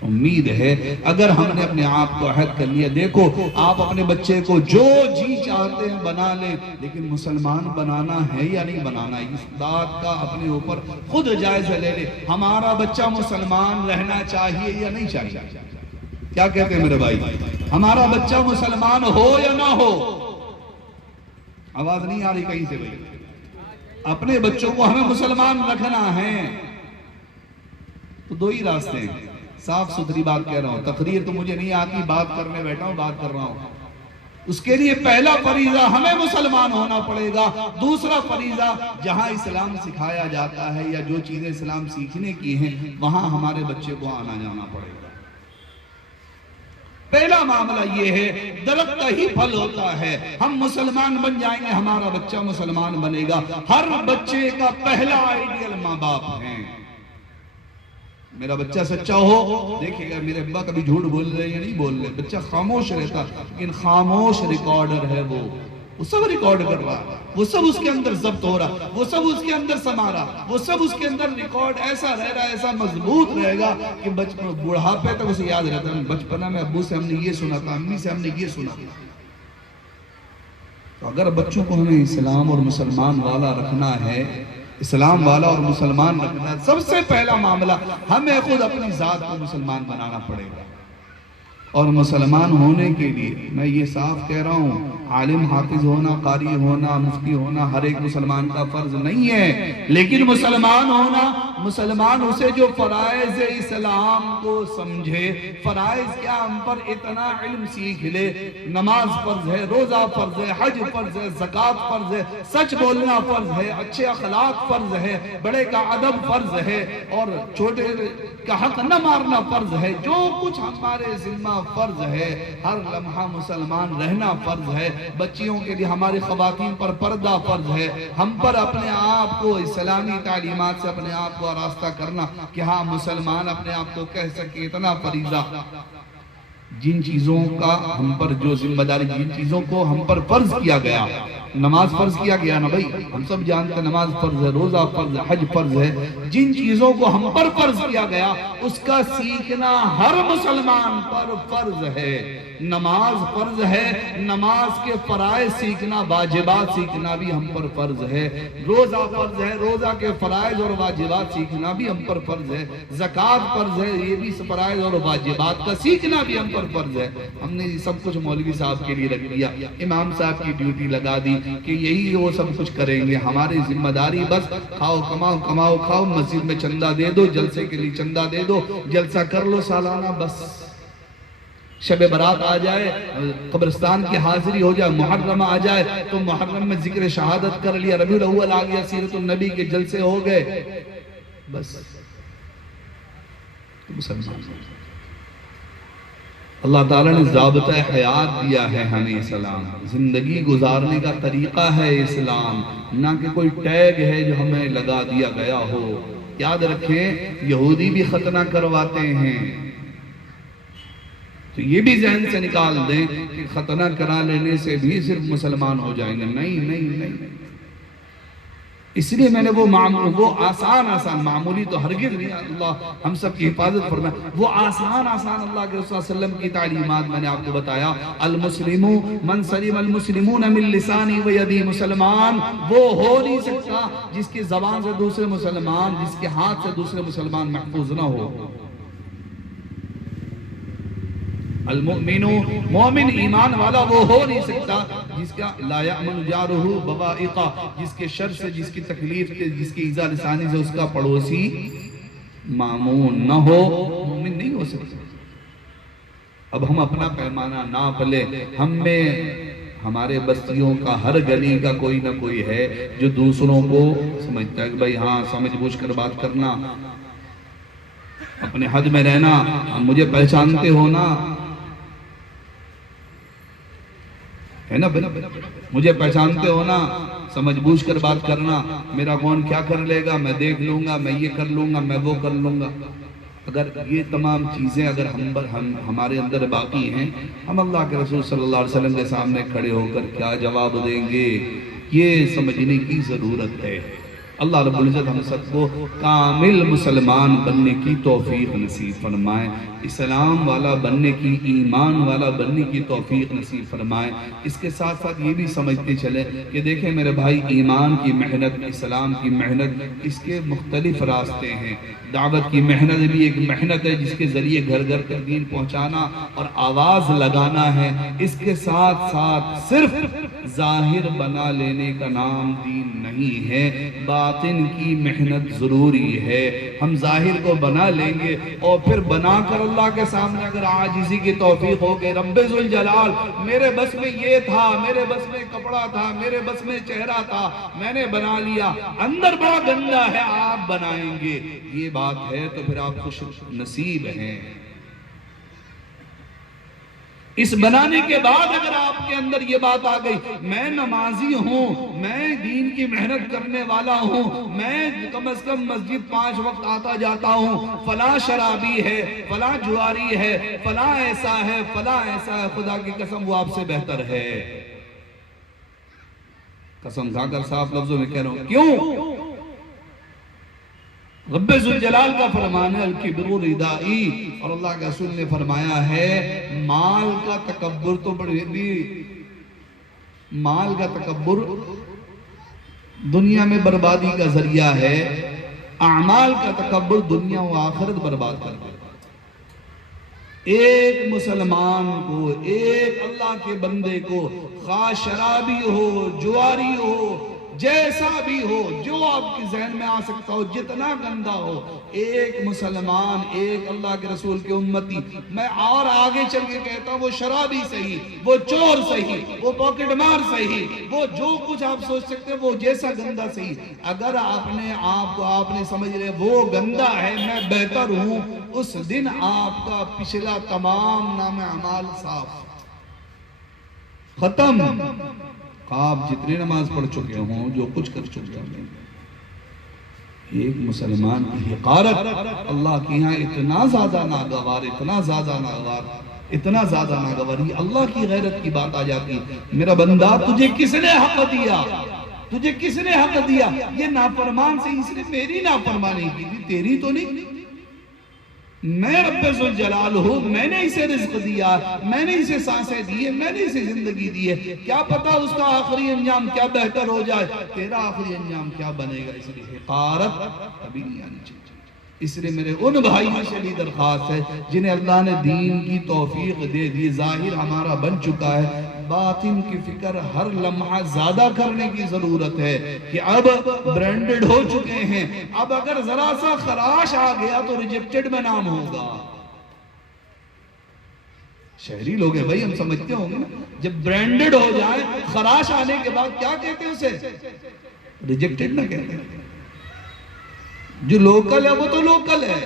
امید ہے۔ اگر ہم نے اپنے آپ کو عہد کر لیا، دیکھو آپ اپنے بچے کو جو جی چاہتے ہیں بنا لیں، لیکن مسلمان بنانا ہے یا نہیں بنانا، اس بات کا اپنے اوپر خود جائزہ لے لیں۔ ہمارا بچہ مسلمان رہنا چاہیے یا نہیں چاہیے؟ کیا کہتے ہیں میرے بھائی؟ ہمارا بچہ مسلمان ہو یا نہ ہو؟ آواز نہیں آ رہی کہیں سے بھائی؟ اپنے بچوں کو ہمیں مسلمان رکھنا ہے تو دو ہی راستے ہیں، صاف ستھری بات کہہ رہا ہوں، تقریر تو مجھے نہیں آتی، بات کرنے بیٹھا ہوں، بات کر رہا ہوں۔ اس کے لیے پہلا فریضہ ہمیں مسلمان ہونا پڑے گا. دوسرا فریضہ جہاں اسلام سکھایا جاتا ہے یا جو چیزیں اسلام سیکھنے کی ہیں وہاں ہمارے بچے کو آنا جانا پڑے گا. پہلا معاملہ یہ ہے، درخت کا ہی پھل ہوتا ہے. ہم مسلمان بن جائیں گے، ہمارا بچہ مسلمان بنے گا. ہر بچے کا پہلا آئیڈیل ماں باپ ہیں. میرا بچہ سچا ہو، دیکھئے گا میرے ابا کبھی جھوٹ بول رہے ہیں یا نہیں بول رہے. بچہ خاموش رہتا، لیکن خاموش ریکارڈر ہے وہ سب ریکارڈ کر رہا، وہ سب اس کے اندر ضبط ہو رہا، وہ سب اس کے اندر سما رہا، وہ سب اس کے اندر ریکارڈ ایسا رہ رہا، ایسا مضبوط رہے گا کہ بڑھاپے تک اسے یاد رہتا ہے. بچپنا میں ابو سے ہم نے یہ سنا تھا، امی سے ہم نے یہ سنا تھا. تو اگر بچوں کو ہمیں اسلام اور مسلمان والا رکھنا ہے، اسلام والا اور مسلمان رکھنا ہے، سب سے پہلا معاملہ ہمیں خود اپنی ذات کو مسلمان بنانا پڑے گا. اور مسلمان ہونے کے لیے میں یہ صاف کہہ رہا ہوں، عالم حافظ ہونا، قاری ہونا، مفتی ہونا ہر ایک مسلمان کا فرض نہیں ہے. لیکن مسلمان ہونا، مسلمان اسے جو فرائض اسلام کو سمجھے. فرائض کیا؟ ہم پر اتنا علم سیکھ لے. نماز فرض ہے، روزہ فرض ہے، حج فرض ہے، زکوٰۃ فرض ہے، سچ بولنا فرض ہے، اچھے اخلاق فرض ہے، بڑے کا ادب فرض ہے، اور چھوٹے کا حق نہ مارنا فرض ہے. جو کچھ ہمارے ذمہ فرض ہے، ہر لمحہ مسلمان رہنا فرض ہے. بچیوں کے لیے ہماری خواتین پر پردہ فرض ہے. ہم پر اپنے آپ کو اسلامی تعلیمات سے اپنے آپ کو آراستہ کرنا کہ ہاں مسلمان اپنے آپ کو کہہ سکے، اتنا فریضہ. جن چیزوں کا ہم پر جو ذمہ داری، جن چیزوں کو ہم پر فرض کیا گیا، نماز فرض کیا گیا نا بھائی، ہم سب جانتے ہیں نماز فرض ہے، روزہ فرض ہے، حج فرض ہے. جن چیزوں کو ہم پر فرض کیا گیا اس کا سیکھنا ہر مسلمان پر فرض ہے. نماز فرض ہے، نماز کے فرائض سیکھنا، واجبات سیکھنا بھی ہم پر فرض ہے. روزہ فرض ہے، روزہ کے فرائض اور واجبات سیکھنا بھی ہم پر فرض ہے. زکوٰۃ فرض ہے، یہ بھی فرائض اور واجبات کا سیکھنا بھی ہم پر فرض ہے. ہم نے یہ سب کچھ مولوی صاحب کے لیے رکھ دیا، امام صاحب کی ڈیوٹی لگا دی کہ یہی وہ سب کچھ کریں گے. ہماری ذمہ داری بس کھاؤ کماؤ، کماؤ کھاؤ، مسجد میں چندہ دے دو، جلسے کے لیے چندہ دے دو، جلسہ کر لو سالانہ. بس شب برات آ جائے، قبرستان کی حاضری ہو جائے، محرم آ جائے تو محرم میں ذکر شہادت کر لیا، ربیع الاول آ گیا، سیرت النبی کے جلسے ہو گئے. بس اللہ تعالیٰ نے ضابطہ حیات دیا ہے ہمیں اسلام، زندگی گزارنے کا طریقہ ہے اسلام، نہ کہ کوئی ٹیگ ہے جو ہمیں لگا دیا گیا ہو. یاد رکھیں یہودی بھی ختنہ کرواتے ہیں، تو یہ بھی ذہن سے نکال دیں کہ ختنہ کرا لینے سے بھی صرف مسلمان ہو جائیں گے. نہیں نہیں نہیں. اس لیے میں نے وہ آسان معمولی تو ہرگز نہیں، اللہ ہم سب کی حفاظت فرمائے، وہ آسان اللہ کے رسول صلی اللہ علیہ وسلم کی تعلیمات میں نے آپ کو بتایا. المسلم من سلم المسلمون من لسانی و یدی. مسلمان وہ ہو نہیں سکتا جس کی زبان سے دوسرے مسلمان، جس کے ہاتھ سے دوسرے مسلمان محفوظ نہ ہو. المؤمن مومن ایمان والا وہ ہو نہیں سکتا جس کا لا یأمن جارہ بوائقہ، جس کے شر سے، جس کی تکلیف سے، جس کی ایذا رسانی سے اس کا پڑوسی مامون نہ ہو. مومن نہیں ہو سکتا. اب ہم اپنا پیمانہ ناپ لیں. ہم میں ہمارے بستیوں کا ہر گلی کا کوئی نہ کوئی ہے جو دوسروں کو سمجھتا ہے کہ بھائی ہاں سمجھ بوجھ کر بات کرنا، اپنے حد میں رہنا، مجھے پہچانتے ہو نا، ہے نا، مجھے پہچانتے ہو نا، سمجھ بوجھ کر بات کرنا. میرا کون کیا کر لے گا، میں دیکھ لوں گا، میں یہ کر لوں گا، میں وہ کر لوں گا. اگر یہ تمام چیزیں اگر ہمارے اندر باقی ہیں، ہم اللہ کے رسول صلی اللہ علیہ وسلم کے سامنے کھڑے ہو کر کیا جواب دیں گے، یہ سمجھنے کی ضرورت ہے. اللہ رب العزت ہم سب کو کامل مسلمان بننے کی توفیق نصیب فرمائے، اسلام والا بننے کی، ایمان والا بننے کی توفیق نصیب فرمائے. اس کے ساتھ ساتھ یہ بھی سمجھتے چلے کہ دیکھیں میرے بھائی، ایمان کی محنت، اسلام کی محنت، اس کے مختلف راستے ہیں. دعوت کی محنت بھی ایک محنت ہے جس کے ذریعے گھر گھر تک دین پہنچانا اور آواز لگانا ہے. اس کے ساتھ ساتھ صرف ظاہر بنا لینے کا نام دین نہیں ہے، باطن کی محنت ضروری ہے۔ ہم ظاہر کو بنا لیں گے اور پھر بنا کر اللہ کے سامنے اگر عاجزی کی توفیق ہو گئے، رب ذوالجلال میرے بس میں یہ تھا، میرے بس میں کپڑا تھا، میرے بس میں چہرہ تھا، میں نے بنا لیا، اندر بڑا گندا ہے، آپ بنائیں گے، یہ بات ہے تو پھر آپ خوش نصیب ہیں۔ اس بنانے کے بعد اگر آپ کے اندر یہ بات آ گئی، میں نمازی ہوں، میں دین کی محنت کرنے والا ہوں، میں کم از کم مسجد 5 وقت آتا جاتا ہوں، فلاں شرابی ہے، فلاں جواری ہے، فلاں ایسا ہے، فلاں ایسا ہے، خدا کی قسم وہ آپ سے بہتر ہے۔ قسم کھا کر صاف لفظوں میں کہہ رہا ہوں، کیوں؟ رب ذوالجلال کا فرمان ہے الکبر ردائی، اور اللہ کے رسول نے فرمایا ہے مال کا تکبر تو بڑی بھی، مال کا تکبر دنیا میں بربادی کا ذریعہ ہے، اعمال کا تکبر دنیا و آخرت برباد کر دیتا ہے۔ ایک مسلمان کو، ایک اللہ کے بندے کو، خواہ شرابی ہو، جواری ہو، جیسا بھی ہو، جو آپ کی ذہن میں آ سکتا ہو، جتنا گندہ ہو، ایک مسلمان، ایک اللہ کے رسول کے امتی، میں اور آگے چل کے کہتا ہوں وہ شرابی صحیح، وہ چور صحیح، وہ پاکٹ مار صحیح، وہ جو کچھ آپ سوچ سکتے ہیں، وہ جیسا گندہ صحیح، اگر آپ نے سمجھ لے وہ گندہ ہے، میں بہتر ہوں، اس دن آپ کا پچھلا تمام نام اعمال صاف ختم۔ آپ جتنے نماز پڑھ چکے ہوں، جو کچھ کر چکے ہوں، ایک مسلمان کی حقارت اللہ کی یہاں اتنا زیادہ ناگوار، اتنا زیادہ ناگوار، اتنا زیادہ ناگوار، یہ اللہ کی غیرت کی بات آ جاتی ہے۔ میرا بندہ تجھے کس نے حق دیا؟ تجھے کس نے حق دیا؟ یہ نافرمان سے اس نے میری نافرمانی کی تھی، تیری تو نہیں۔ میں رب ذوالجلال ہوں، میں نے اسے رزق دیا، میں نے اسے سانسیں دی ہے، میں نے اسے زندگی دی ہے، کیا پتا اس کا آخری انجام کیا بہتر ہو جائے، تیرا آخری انجام کیا بنے گا، اس لیے حقارت کبھی نہیں آنی چاہیے۔ اس لیے میرے ان بھائیوں سے بھی درخواست ہے جنہیں اللہ نے دین کی توفیق دے دی، ظاہر ہمارا بن چکا ہے، باطن کی فکر ہر لمحہ زیادہ کرنے کی ضرورت ہے کہ اب برینڈڈ ہو چکے ہیں، اب اگر ذرا سا خراش آ گیا تو ریجیکٹڈ میں نام ہوگا۔ شہری لوگ ہیں بھائی، ہم سمجھتے ہوں گے نا، جب برینڈڈ ہو جائے خراش آنے کے بعد کیا کہتے ہیں اسے؟ ریجیکٹڈ نہ کہتے ہیں۔ جو لوکل ہے وہ تو لوکل ہے،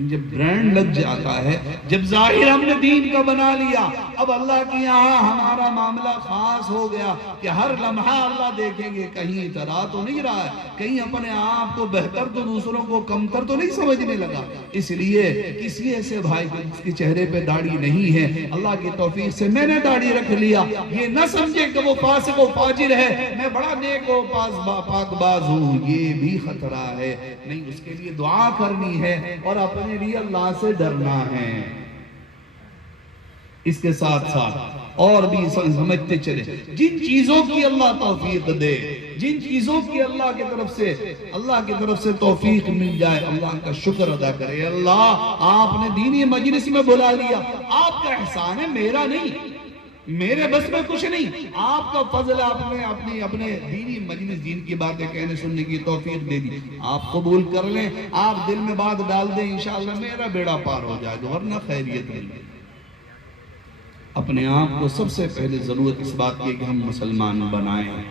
جب برینڈ لگ جاتا ہے، جب ظاہر ہم نے دین کا بنا لیا، اب اللہ کی یہاں ہمارا معاملہ خاص ہو گیا کہ ہر لمحہ اللہ دیکھیں گے کہیں اترا تو نہیں رہا ہے، کہیں اپنے آپ کو بہتر تو دوسروں کو کمتر تو نہیں سمجھنے لگا۔ اس لیے کسی ایسے بھائی کو جس کے چہرے پہ داڑھی نہیں ہے، اللہ کی توفیق سے میں نے داڑھی رکھ لیا، یہ نہ سمجھے کہ وہ فاسق و فاجر ہے، میں بڑا نیک و پاک باز ہوں، یہ بھی خطرہ ہے۔ نہیں، اس کے لیے دعا کرنی ہے اور اپنے لیے اللہ سے ڈرنا ہے۔ اس کے ساتھ ساتھ اور بھی سمجھتے چلے، جن چیزوں کی اللہ توفیق دے، جن چیزوں کی اللہ کی طرف سے توفیق مل جائے، اللہ کا شکر ادا کرے۔ اللہ آپ نے دینی مجلس میں بلا لیا، آپ کا احسان ہے، میرا نہیں، میرے بس میں کچھ نہیں، آپ کا فضل، آپ نے اپنے دینی مجلس دین کی باتیں کہنے سننے کی توفیق دے دی، آپ قبول کر لیں، آپ دل میں بات ڈال دیں، انشاءاللہ میرا بیڑا پار ہو جائے گا، ورنہ خیریت نہیں۔ اپنے آپ کو سب سے پہلے ضرورت اس بات کی کہ ہم مسلمان بنائیں۔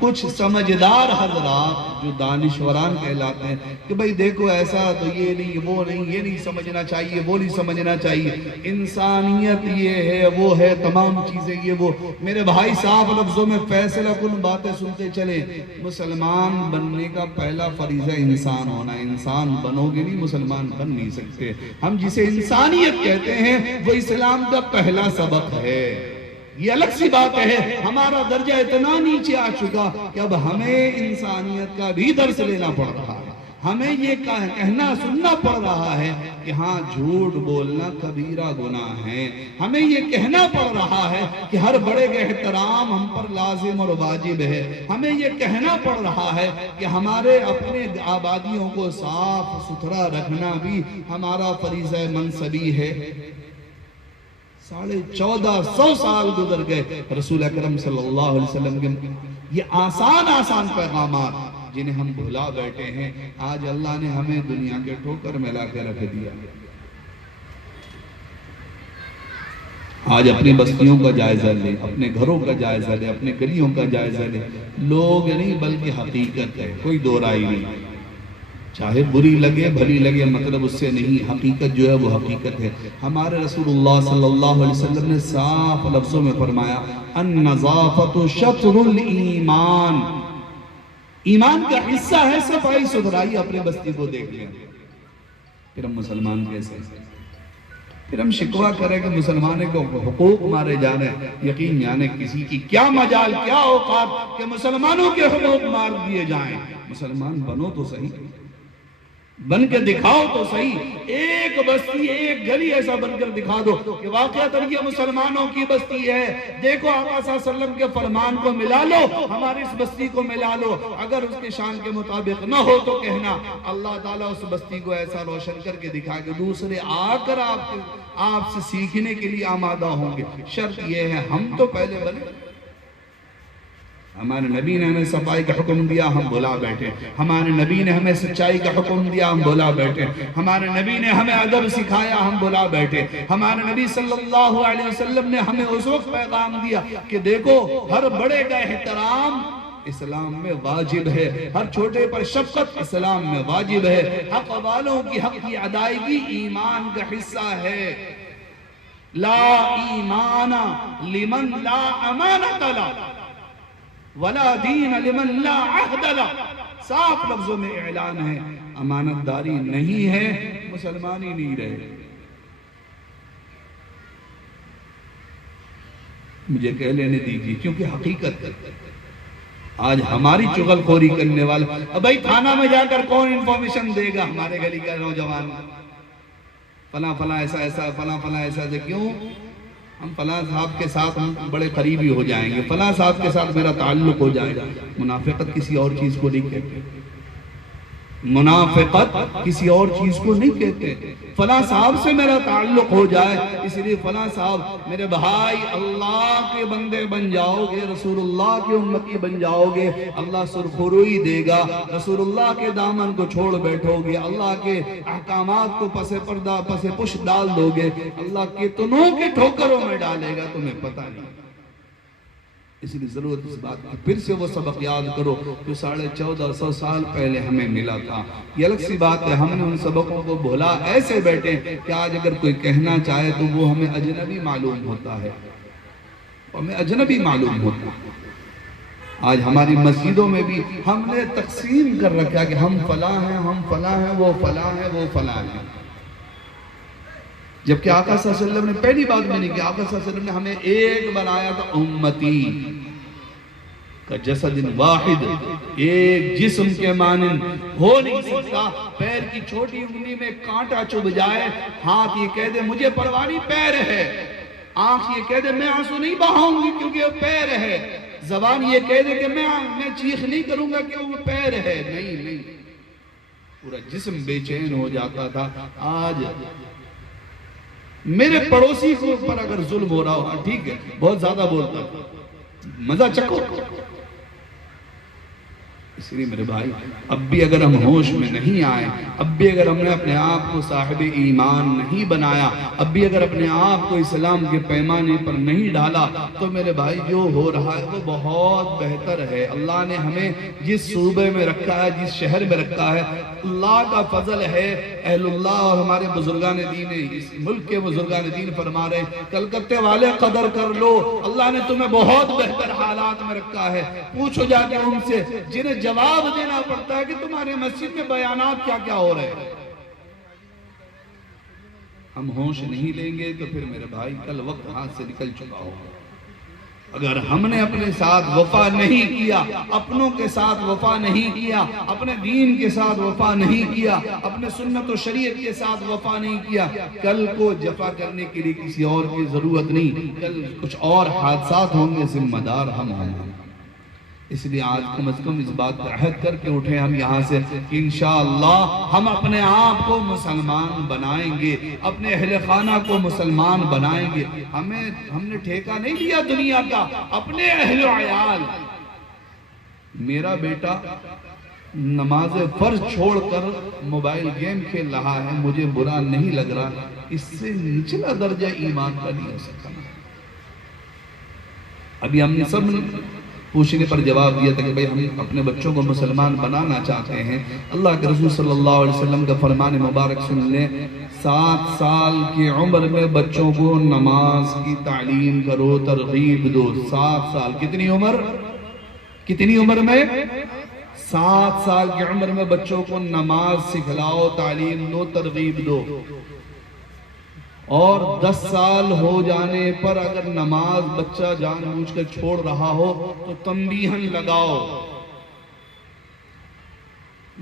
کچھ سمجھدار حضرات جو دانشوران کہلاتے ہیں کہ بھئی دیکھو ایسا تو یہ نہیں، وہ نہیں، یہ نہیں سمجھنا چاہیے، وہ نہیں سمجھنا چاہیے، انسانیت یہ ہے، وہ ہے، تمام چیزیں یہ وہ، میرے بھائی صاحب لفظوں میں فیصلہ کن باتیں سنتے چلیں۔ مسلمان بننے کا پہلا فریضہ انسان ہونا ہے، انسان بنو گے نہیں مسلمان بن نہیں سکتے۔ ہم جسے انسانیت کہتے ہیں وہ اسلام کا پہلا سبق ہے۔ یہ الگ سی بات ہے، ہمارا درجہ اتنا نیچے آ چکا کہ اب ہمیں انسانیت کا بھی درس لینا پڑ رہا ہے، ہمیں یہ کہنا سننا پڑ رہا ہے کہ ہاں جھوٹ بولنا کبیرہ گناہ ہے، ہمیں یہ کہنا پڑ رہا ہے کہ ہر بڑے کا احترام ہم پر لازم اور واجب ہے، ہمیں یہ کہنا پڑ رہا ہے کہ ہمارے اپنے آبادیوں کو صاف ستھرا رکھنا بھی ہمارا فریضہ منصبی ہے۔ 1450 سال گزر گئے رسول اکرم صلی اللہ علیہ وسلم کے یہ آسان پیغامات جنہیں ہم بھلا بیٹھے ہیں، آج اللہ نے ہمیں دنیا کے ٹھوکر میں لا کے رکھ دیا۔ آج اپنی بستیوں کا جائزہ لیں، اپنے گھروں کا جائزہ لیں، اپنے گلیوں کا جائزہ لیں۔ لوگ نہیں بلکہ حقیقت ہے، کوئی دو رائے نہیں۔ چاہے بری لگے بھلی لگے، مطلب اس سے نہیں، حقیقت جو ہے وہ حقیقت ہے۔ ہمارے رسول اللہ صلی اللہ علیہ وسلم نے صاف لفظوں میں فرمایا النظافت شطر الایمان، ایمان کا حصہ ہے صفائی ستھرائی۔ اپنے بستی کو دیکھ لیں، پھر ہم مسلمان کیسے ہیں؟ پھر ہم شکوہ کریں کہ مسلمانوں کو حقوق مارے جانے، یقین جانے کسی کی کیا مجال کیا اوقات کہ مسلمانوں کے حقوق مار دیے جائیں۔ مسلمان بنو تو صحیح، بن کے دکھاؤ تو صحیح، ایک بستی ایک گلی ایسا بن کر دکھا دو کہ واقعتاً یہ مسلمانوں کی بستی ہے۔ دیکھو آقا صلی اللہ علیہ وسلم کے فرمان کو ملا لو، ہماری اس بستی کو ملا لو، اگر اس کے شان کے مطابق نہ ہو تو کہنا اللہ تعالیٰ اس بستی کو ایسا روشن کر کے دکھا کہ دوسرے آ کر آپ سے سیکھنے کے لیے آمادہ ہوں گے۔ شرط یہ ہے ہم تو پہلے بنے۔ ہمارے نبی نے ہمیں صفائی کا حکم دیا، ہم بھلا بیٹھے۔ ہمارے نبی نے ہمیں سچائی کا حکم دیا، ہم بھلا بیٹھے۔ ہمارے نبی نے ہمیں ادب سکھایا، ہم بھلا بیٹھے۔ ہمارے نبی صلی اللہ علیہ وسلم نے ہمیں اس وقت پیغام دیا کہ دیکھو ہر بڑے کا احترام اسلام میں واجب ہے، ہر چھوٹے پر شفقت اسلام میں واجب ہے، حق والوں کی حق کی ادائیگی ایمان کا حصہ ہے۔ لا ایمان لمن لا امانت لا ولا دین لمن لا عہد لا، صاف لفظوں میں اعلان ہے امانت داری نہیں ہے، مسلمان ہی نہیں رہے۔ مجھے کہہ لینے دیجیے کیونکہ حقیقت ہے۔ آج ہماری چغل خوری کرنے والا، اب بھائی تھانہ میں جا کر کون انفارمیشن دے گا ہمارے گلی کا نوجوان فلاں فلاں ایسا ایسا فلاں فلاں ایسا ایسا، کیوں؟ ہم فلاں صاحب کے ساتھ ہم بڑے قریبی ہو جائیں گے، فلاں صاحب کے ساتھ میرا تعلق ہو جائے گا۔ منافقت کسی اور چیز کو نہیں کہتے، منافقت کسی اور چیز کو نہیں کہتے۔ فلاں صاحب سے میرا تعلق ہو جائے، اس لیے فلاں صاحب میرے بھائی اللہ کے بندے بن جاؤ گے، رسول اللہ کی امتی بن جاؤ گے، اللہ سرخروئی دے گا، رسول اللہ کے دامن کو چھوڑ بیٹھو گے، اللہ کے احکامات کو پس پردہ پس پش ڈال دو گے، اللہ کتنوں کے ٹھوکروں میں ڈالے گا تمہیں پتہ نہیں۔ اس لیے ضرورت اس بات کی پھر سے وہ سبق یاد کرو جو 1450 سال پہلے ہمیں ملا تھا۔ یہ الگ سی بات ہے، ہم نے ان سبقوں کو بھولا ایسے بیٹھے کہ آج اگر کوئی کہنا چاہے تو وہ ہمیں اجنبی معلوم ہوتا ہے، ہمیں اجنبی معلوم ہوتا ہے۔ آج ہماری مسجدوں میں بھی ہم نے تقسیم کر رکھا کہ ہم فلاں ہیں، ہم فلاں ہیں، وہ فلاں ہیں، وہ فلاں ہیں، جبکہ آقا صلی اللہ علیہ وسلم نے پہلی بات میں نہیں کہ آقا صلی اللہ علیہ وسلم نے ہمیں ایک بنایا تھا، امتی کا جسد واحد، ایک جسم کے مانند ہو نہیں سکتا۔ پیر کی چھوٹی انگلی میں کانٹا چبھ جائے، ہاتھ یہ کہہ دے مجھے پرواہ نہیں پیر ہے، آنکھ یہ کہہ دے میں آنسو نہیں بہاؤں گی کیونکہ وہ پیر ہے، زبان یہ کہہ دے کہ میں چیخ نہیں کروں گا کہ وہ پیر ہے، نہیں، پورا جسم بے چین ہو جاتا تھا۔ آج میرے پڑوسی کو پر اگر ظلم ہو رہا ہو، ٹھیک ہے بہت زیادہ بولتا ہے، مزہ چکو۔ اس لیے میرے بھائی اب بھی اگر ہم ہوش میں نہیں آئے، اب بھی اگر ہم نے اپنے آپ کو صاحب ایمان نہیں بنایا، اب بھی اگر اپنے آپ کو اسلام کے پیمانے پر نہیں ڈالا، تو میرے بھائی جو ہو رہا ہے وہ بہت بہتر ہے۔ اللہ نے ہمیں جس صوبے میں رکھا ہے، جس شہر میں رکھا ہے، اللہ کا فضل ہے۔ اہل اللہ اور ہمارے بزرگان دین، اس ملک کے بزرگان دین فرما رہے کلکتے والے قدر کر لو، اللہ نے تمہیں بہت بہتر حالات میں رکھا ہے۔ پوچھو جا کے ان سے جنہیں جواب دینا پڑتا ہے کہ تمہارے مسجد میں بیانات کیا کیا ہو رہے ہیں۔ ہم ہوش نہیں لیں گے تو پھر میرے بھائی کل وقت ہاتھ سے نکل چکا ہوگا۔ اگر ہم نے اپنے ساتھ وفا نہیں کیا، اپنوں کے ساتھ وفا نہیں کیا، اپنے دین کے ساتھ وفا نہیں کیا، اپنے سنت و شریعت کے ساتھ وفا نہیں کیا، کل کو جفا کرنے کے لیے کسی اور کی ضرورت نہیں، کل کچھ اور حادثات ہوں گے، ذمہ دار ہم ہوں گے۔ اس لیے آج کم از کم اس بات پر عہد کر کے اٹھیں ہم یہاں سے کہ انشاءاللہ ہم اپنے آپ کو مسلمان بنائیں گے، اپنے اہل خانہ کو مسلمان بنائیں گے۔ ہم نے ٹھیکہ نہیں لیا دنیا کا، اپنے اہل و عیال۔ میرا بیٹا نماز فرض چھوڑ کر موبائل گیم کھیل رہا ہے، مجھے برا نہیں لگ رہا، اس سے نچلا درجہ ایمان کا نہیں ہو سکتا۔ ابھی ہم نے سب پوچھنے پر جواب دیا تھا کہ بھئی ہم اپنے بچوں کو مسلمان بنانا چاہتے ہیں۔ اللہ کے رسول صلی اللہ علیہ وسلم کا فرمان مبارک سن لیں، 7 سال کی عمر میں بچوں کو نماز کی تعلیم کرو، ترغیب دو۔ 7 سال کتنی عمر؟ کتنی عمر میں؟ 7 سال کی عمر میں بچوں کو نماز سکھلاؤ، تعلیم دو، ترغیب دو۔ اور 10 سال ہو جانے پر اگر نماز بچہ جان بوجھ کر چھوڑ رہا ہو تو تنبیہن لگاؤ،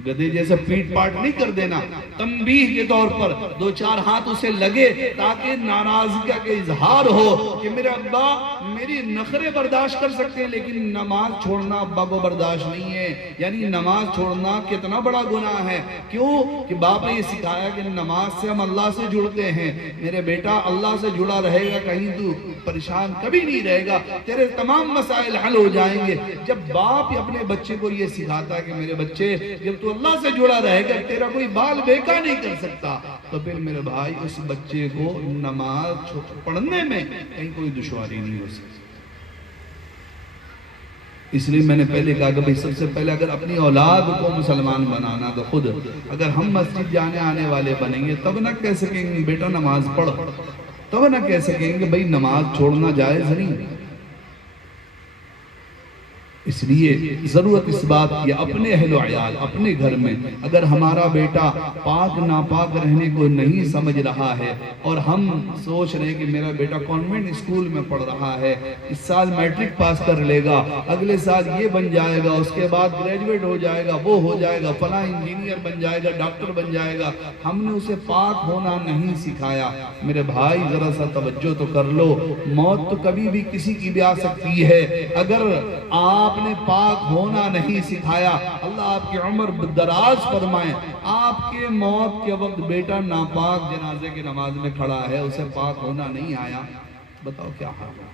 گدھے جیسے پیٹ پاٹ نہیں کر دینا، تنبیہ کے طور پر 2-4 ہاتھ اسے لگے تاکہ ناراضگی کا اظہار ہو کہ میرے ابا میری نخرے برداشت کر سکتے ہیں لیکن نماز چھوڑنا ابا کو برداشت نہیں ہے۔ یعنی نماز چھوڑنا کتنا بڑا گناہ ہے، کیوں کہ باپ نے یہ سکھایا کہ نماز سے ہم اللہ سے جڑتے ہیں۔ میرے بیٹا اللہ سے جڑا رہے گا، کہیں تو پریشان کبھی نہیں رہے گا، تیرے تمام مسائل حل ہو جائیں گے۔ جب باپ اپنے بچے کو یہ سکھاتا ہے کہ میرے بچے جب تو اللہ سے جڑا رہے گا تیرا کوئی بال بیکا نہیں کر سکتا، تو پھر میرے بھائی اس بچے کو نماز پڑھنے میں کہیں کوئی دشواری نہیں ہو سکتی۔ اس لیے میں نے پہلے کہا کہ سب سے پہلے اگر اپنی اولاد کو مسلمان بنانا تو خود اگر ہم مسجد جانے آنے والے بنیں گے تب نہ کہہ سکیں گے بیٹا نماز پڑھ، تب نہ کہہ سکیں گے بھئی نماز چھوڑنا جائز نہیں۔ اس لیے ضرورت اس بات کی اپنے اہل و عیال اپنے گھر میں اگر ہمارا بیٹا پاک ناپاک رہنے کو نہیں سمجھ رہا ہے اور ہم سوچ رہے ہیں کہ میرا بیٹا کانوینٹ اسکول میں پڑھ رہا ہے، اس سال میٹرک پاس کر لے گا، اگلے سال یہ بن جائے گا، اس کے بعد گریجویٹ ہو جائے گا، وہ ہو جائے گا، فلاں انجینئر بن جائے گا، ڈاکٹر بن جائے گا، ہم نے اسے پاک ہونا نہیں سکھایا۔ میرے بھائی ذرا سا توجہ تو کر لو، موت تو کبھی بھی کسی کی بھی آ سکتی ہے۔ اگر آپ نے پاک ہونا نہیں سکھایا، اللہ آپ کی عمر دراز فرمائے، آپ کے موت کے وقت بیٹا ناپاک جنازے کی نماز میں کھڑا ہے، اسے پاک ہونا نہیں آیا، بتاؤ کیا حال ہے؟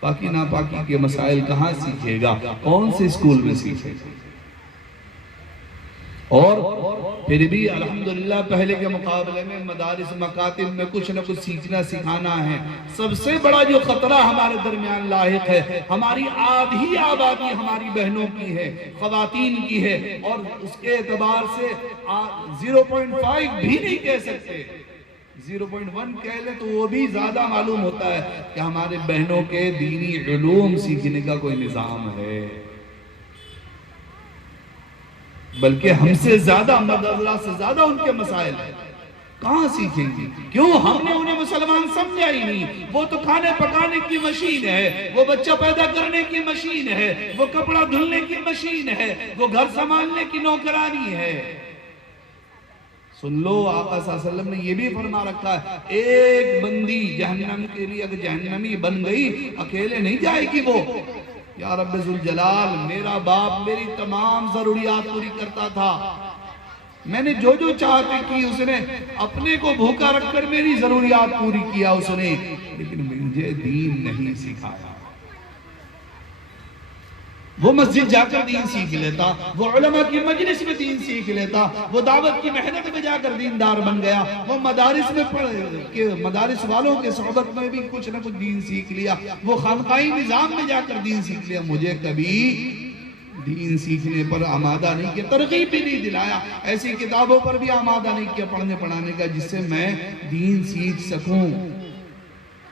پاکی ناپاکی کے مسائل کہاں سیکھے گا؟ کون سے اسکول میں سیکھے گا؟ اور پھر بھی الحمدللہ پہلے کے مقابلے میں مدارس مکاتب میں کچھ نہ کچھ سیکھنا سکھانا ہے۔ سب سے بڑا جو خطرہ ہمارے درمیان لاحق ہے، ہماری آدھی آبادی ہماری بہنوں کی ہے، خواتین کی ہے، اور اس کے اعتبار سے 0.5 بھی نہیں کہہ سکتے، 0.1 کہہ لیں تو وہ بھی زیادہ معلوم ہوتا ہے کہ ہمارے بہنوں کے دینی علوم سیکھنے کا کوئی نظام ہے، بلکہ ہم سے زیادہ مدرسہ سے زیادہ ان کے مسائل ہیں۔ کہاں سیکھیں گے؟ کیوں؟ ہم نے انہیں مسلمان سمجھا ہی نہیں۔ وہ تو کھانے پکانے کی مشین ہے، وہ بچہ پیدا کرنے کی مشین ہے، وہ کپڑا دھلنے کی مشین ہے، وہ گھر سنبھالنے کی نوکرانی ہے۔ سن لو، آقا صلی اللہ علیہ وسلم نے یہ بھی فرما رکھا ہے، ایک بندی جہنم کے لیے اگر جہنمی بن گئی اکیلے نہیں جائے گی وہ۔ یا رب ذوالجلال، میرا باپ میری تمام ضروریات پوری کرتا تھا، میں نے جو جو چاہتے کی اس نے اپنے کو بھوکا رکھ کر میری ضروریات پوری کیا اس نے، لیکن مجھے دین نہیں سکھایا۔ وہ مسجد جا کر دین سیکھ لیتا، وہ علماء کی مجلس میں دین سیکھ لیتا، وہ دعوت کی محنت میں جا کر دیندار بن گیا، وہ مدارس میں مدارس والوں کے صحبت میں بھی کچھ نہ کچھ دین سیکھ لیا، وہ خانقاہی نظام میں جا کر دین سیکھ لیا۔ مجھے کبھی دین سیکھنے پر آمادہ نہیں کیا، ترغیب بھی نہیں دلایا، ایسی کتابوں پر بھی آمادہ نہیں کیا پڑھنے پڑھانے کا جس سے میں دین سیکھ سکوں،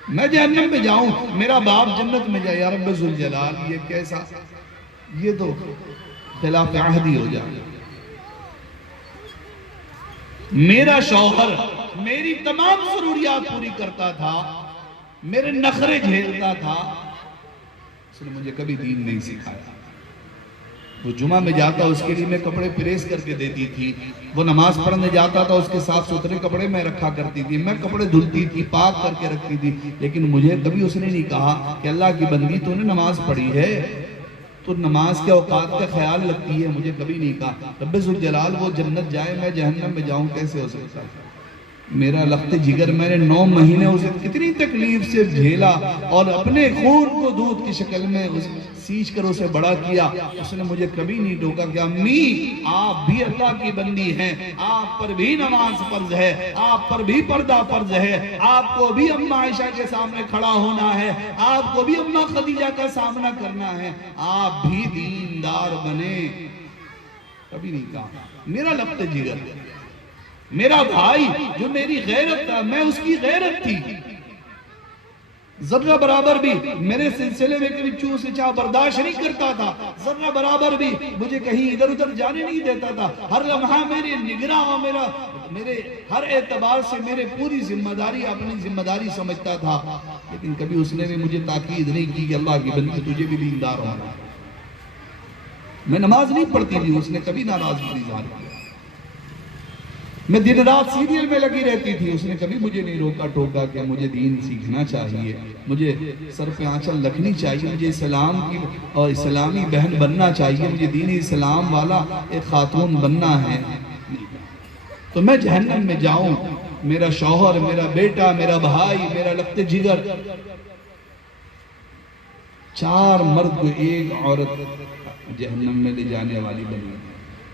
میں جہنم میں جاؤں، میرا باپ جنت میں جائے۔ یا رب ذوالجلال، یہ کیسا، یہ تو خلاف عہدی ہو جائے۔ میرا شوہر میری تمام ضروریات پوری کرتا تھا، میرے نخرے جھیلتا تھا، اس نے مجھے کبھی دین نہیں سکھایا۔ وہ جمعہ میں جاتا اس کے لیے میں کپڑے پریس کر کے دیتی تھی، وہ نماز پڑھنے جاتا تھا اس کے صاف ستھرے کپڑے میں رکھا کرتی تھی، میں کپڑے دھلتی تھی، پاک کر کے رکھتی تھی، لیکن مجھے کبھی اس نے نہیں کہا کہ اللہ کی بندی تو نے نماز پڑھی ہے، تو نماز کے اوقات کا خیال رکھتی ہے؟ مجھے کبھی نہیں کہا۔ رب ذوالجلال وہ جنت جائے، میں جہنم میں جاؤں، کیسے ہو سکتا ہے؟ میرا لخت جگر، میں نے 9 مہینے اسے کتنی تکلیف سے جھیلا اور اپنے خون کو دودھ کی شکل میں سینچ کر اسے بڑا کیا۔ اس نے مجھے کبھی نہیں ٹوکا کہ امی آپ بھی اللہ کی بندی ہیں، آپ پر بھی نماز فرض ہے، آپ پر بھی پردہ فرض ہے، آپ کو بھی اماں عائشہ کے سامنے کھڑا ہونا ہے، آپ کو بھی اماں خدیجہ کا سامنا کرنا ہے، آپ بھی دیندار بنے۔ کبھی نہیں کہا۔ میرا لخت جگر، میرا بھائی جو میری غیرت تھا، میں اس کی غیرت تھی، ذرہ برابر بھی میرے سلسلے میں کبھی چوں سے چاہ برداشت نہیں کرتا تھا، ذرہ برابر بھی مجھے کہیں ادھر ادھر جانے نہیں دیتا تھا، ہر لمحہ میرے نگراں اور میرے ہر اعتبار سے میرے پوری ذمہ داری اپنی ذمہ داری سمجھتا تھا۔ لیکن کبھی اس نے بھی مجھے تاکید نہیں کی کہ اللہ کی بندی تجھے بھی دیندار ہونا۔ میں نماز نہیں پڑھتی تھی، اس نے کبھی ناراضگی نہیں ظاہر کیا۔ میں دن رات سیریل میں لگی رہتی تھی، اس نے کبھی مجھے نہیں روکا ٹوکا کہ مجھے دین سیکھنا چاہیے، مجھے سر پہ آنچل رکھنی چاہیے، مجھے اسلام کی اور اسلامی بہن بننا چاہیے، مجھے دین اسلام والا ایک خاتون بننا ہے۔ تو میں جہنم میں جاؤں، میرا شوہر، میرا بیٹا، میرا بھائی، میرا لخت جگر، 4 مرد کو ایک عورت جہنم میں لے جانے والی بنی۔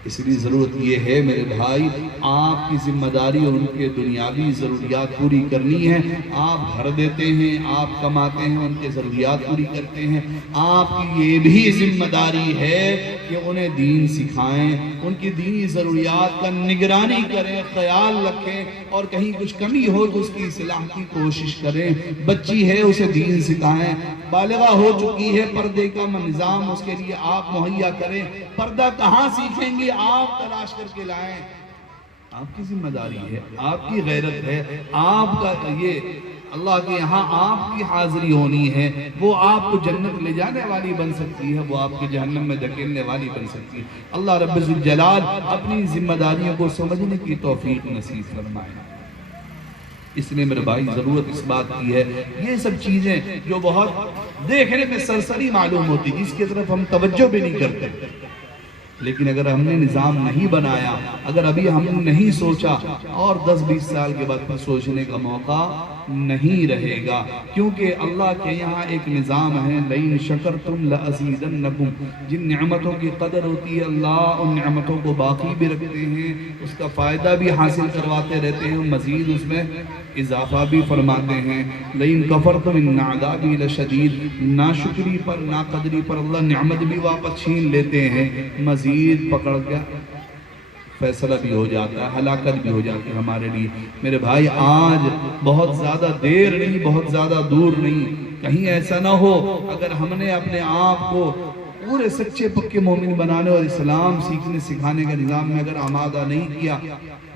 اس لیے ضرورت یہ ہے میرے بھائی، آپ کی ذمہ داری اور ان کے دنیاوی ضروریات پوری کرنی ہے۔ آپ گھر دیتے ہیں، آپ کماتے ہیں، ان کے ضروریات پوری کرتے ہیں، آپ کی یہ بھی ذمہ داری ہے کہ انہیں دین سکھائیں، ان کی دینی ضروریات کا نگرانی کریں، خیال رکھیں، اور کہیں کچھ کمی ہو تو اس کی اصلاح کی کوشش کریں۔ بچی ہے اسے دین سکھائیں، بالغہ ہو چکی ہے پردے کا نظام اس کے لیے آپ مہیا کریں۔ پردہ کہاں سیکھیں گے؟ آپ تلاش کر کے لائیں۔ آپ کی ذمہ داری ہے، آپ کی غیرت ہے، آپ کا یہ اللہ کے یہاں آپ کی حاضری ہونی ہے۔ وہ آپ کو جنت لے جانے والی بن سکتی ہے، وہ آپ کے جہنم میں دھکیلنے والی بن سکتی ہے۔ اللہ رب ذوالجلال اپنی ذمہ داریوں کو سمجھنے کی توفیق نصیب فرمائے۔ اس لیے میرے بھائی ضرورت اس بات کی ہے، یہ سب چیزیں جو بہت دیکھنے میں سرسری معلوم ہوتی، جس کی طرف ہم توجہ بھی نہیں کرتے، لیکن اگر ہم نے نظام نہیں بنایا، اگر ابھی ہم نے نہیں سوچا، اور 10-20 سال کے بعد پھر سوچنے کا موقع نہیں رہے گا، کیونکہ اللہ کے یہاں ایک نظام ہے، لَإِن شَكَرْتُمْ لَأَزِيدَنَّكُمْ۔ جن نعمتوں کی قدر ہوتی ہے، اللہ ان نعمتوں کو باقی بھی رکھتے ہیں، اس کا فائدہ بھی حاصل کرواتے رہتے ہیں، مزید اس میں اضافہ بھی فرماتے ہیں۔ لَإِن كَفَرْتُمْ إِنَّ عَذَابِي لَشَدِيدٌ۔ ناشکری پر، ناقدری پر اللہ نعمت بھی واپس چھین لیتے ہیں، مزید پکڑ کے فیصلہ بھی ہو جاتا ہے، ہلاکت بھی ہو جاتی ہے ہمارے لیے۔ میرے بھائی آج بہت زیادہ دیر نہیں، بہت زیادہ دور نہیں، کہیں ایسا نہ ہو اگر ہم نے اپنے آپ کو پورے سچے پکے مومن بنانے اور اسلام سیکھنے سکھانے کا نظام میں اگر آمادہ نہیں کیا،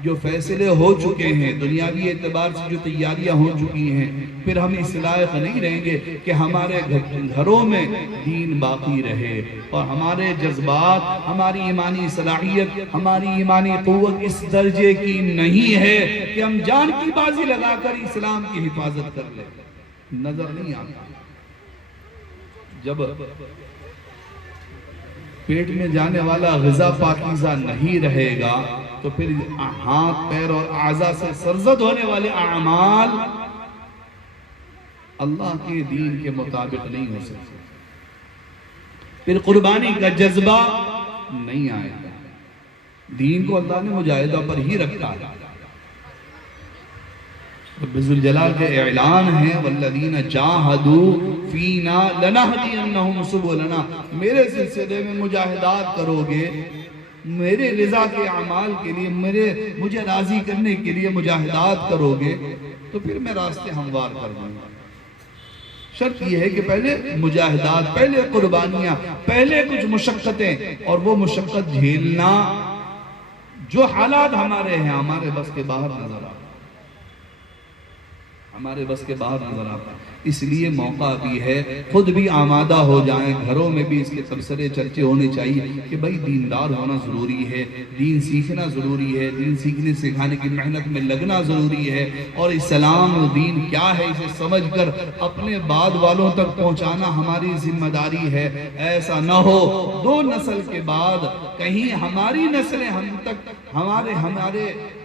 جو فیصلے ہو چکے ہیں، دنیاوی اعتبار سے جو تیاریاں ہو چکی ہیں، پھر ہم اس لائق نہیں رہیں گے کہ ہمارے گھروں میں دین باقی رہے، اور ہمارے جذبات، ہماری ایمانی صلاحیت، ہماری ایمانی قوت اس درجے کی نہیں ہے کہ ہم جان کی بازی لگا کر اسلام کی حفاظت کر لیں۔ نظر نہیں آتا۔ جب پیٹ میں جانے والا غذا پاکیزہ نہیں رہے گا تو پھر ہاتھ پیر اور اعضاء سے سرزد ہونے والے اعمال اللہ کے دین کے مطابق نہیں ہو سکتے، پھر قربانی کا جذبہ نہیں آئے گا۔ دین کو اللہ نے مجاہدہ پر ہی رکھا ہے۔ رب ذوالجلال کے اعلان ہے والذین جاہدوا فینا لنہدینہم سبلنا۔ میرے سلسلے میں مجاہدات کرو گے، میرے رضا کے اعمال کے لیے، مجھے راضی کرنے کے لیے مجاہدات کرو گے تو پھر میں راستے ہموار کر دوں گا۔ شرط یہ ہے کہ پہلے مجاہدات، پہلے قربانیاں، پہلے کچھ مشقتیں، اور وہ مشقت جھیلنا جو حالات ہمارے ہیں، ہمارے بس کے باہر نظر آ۔ ہمارے بس کے باہر نظر آتا ہے۔ اس لیے موقع بھی ہے، خود بھی آمادہ ہو جائیں، گھروں میں بھی اس کے تبصرے چرچے ہونے چاہیے کہ بھائی دیندار ہونا ضروری ہے، دین سیکھنا ضروری ہے، دین سیکھنے سکھانے کی محنت میں لگنا ضروری ہے، اور اسلام و دین کیا ہے اسے سمجھ کر اپنے بعد والوں تک پہنچانا ہماری ذمہ داری ہے۔ ایسا نہ ہو دو نسل کے بعد کہیں ہماری نسلیں ہم تک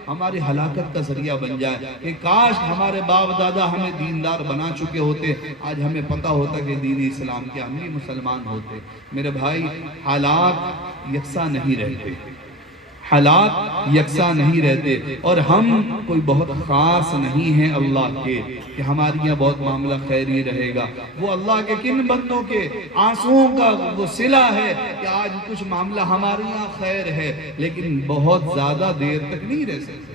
ہماری ہلاکت کا ذریعہ بن جائے کہ کاش ہمارے باپ دادا ہمیں دیندار بنا چکے ہوتے، آج ہمیں پتہ ہوتا کہ دین اسلام کیا، ہم بھی مسلمان ہوتے۔ میرے بھائی، حالات یکساں نہیں رہتے، حالات یکساں نہیں رہتے، اور ہم کوئی بہت خاص نہیں ہیں اللہ کے کہ ہمارے یہاں بہت معاملہ خیری رہے گا۔ وہ اللہ کے کن بندوں کے آنسوؤں کا وہ صلہ ہے کہ آج کچھ معاملہ ہمارے یہاں خیر ہے، لیکن بہت زیادہ دیر تک نہیں رہ سکتے۔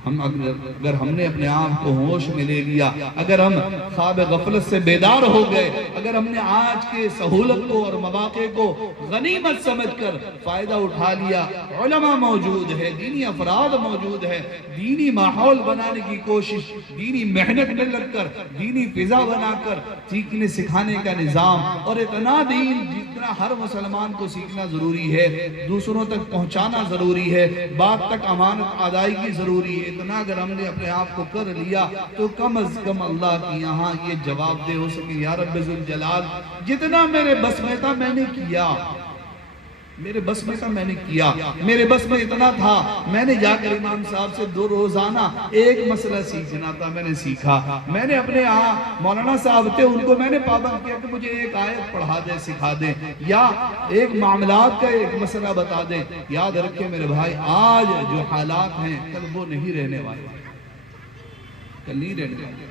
اگر ہم نے اپنے آپ کو ہوش میں لے لیا، اگر ہم خواب غفلت سے بیدار ہو گئے، اگر ہم نے آج کے سہولت کو اور مواقع کو غنیمت سمجھ کر فائدہ اٹھا لیا، علماء موجود ہے، دینی افراد موجود ہے، دینی ماحول بنانے کی کوشش، دینی محنت میں لگ کر، دینی فضا بنا کر، سیکھنے سکھانے کا نظام، اور اتنا دین جتنا ہر مسلمان کو سیکھنا ضروری ہے، دوسروں تک پہنچانا ضروری ہے، بات تک امانت ادائیگی ضروری ہے، اتنا اگر ہم نے اپنے آپ کو کر لیا تو کم از کم اللہ کی یہاں یہ جواب دے ہو سکے، یا رب ذوالجلال جتنا میرے بس میں تھا میں نے کیا، میرے بس میں تھا میں نے کیا، میرے بس میں اتنا تھا میں نے جا کر امام صاحب سے دو روزانہ ایک مسئلہ سیکھنا تھا، میں نے سیکھا، میں نے اپنے مولانا صاحب تھے ان کو میں نے پابند کیا کہ مجھے ایک آیت پڑھا دیں سکھا دیں، یا ایک معاملات کا ایک مسئلہ بتا دیں۔ یاد رکھیں میرے بھائی، آج جو حالات ہیں کل وہ نہیں رہنے والے، کل نہیں رہنے والے۔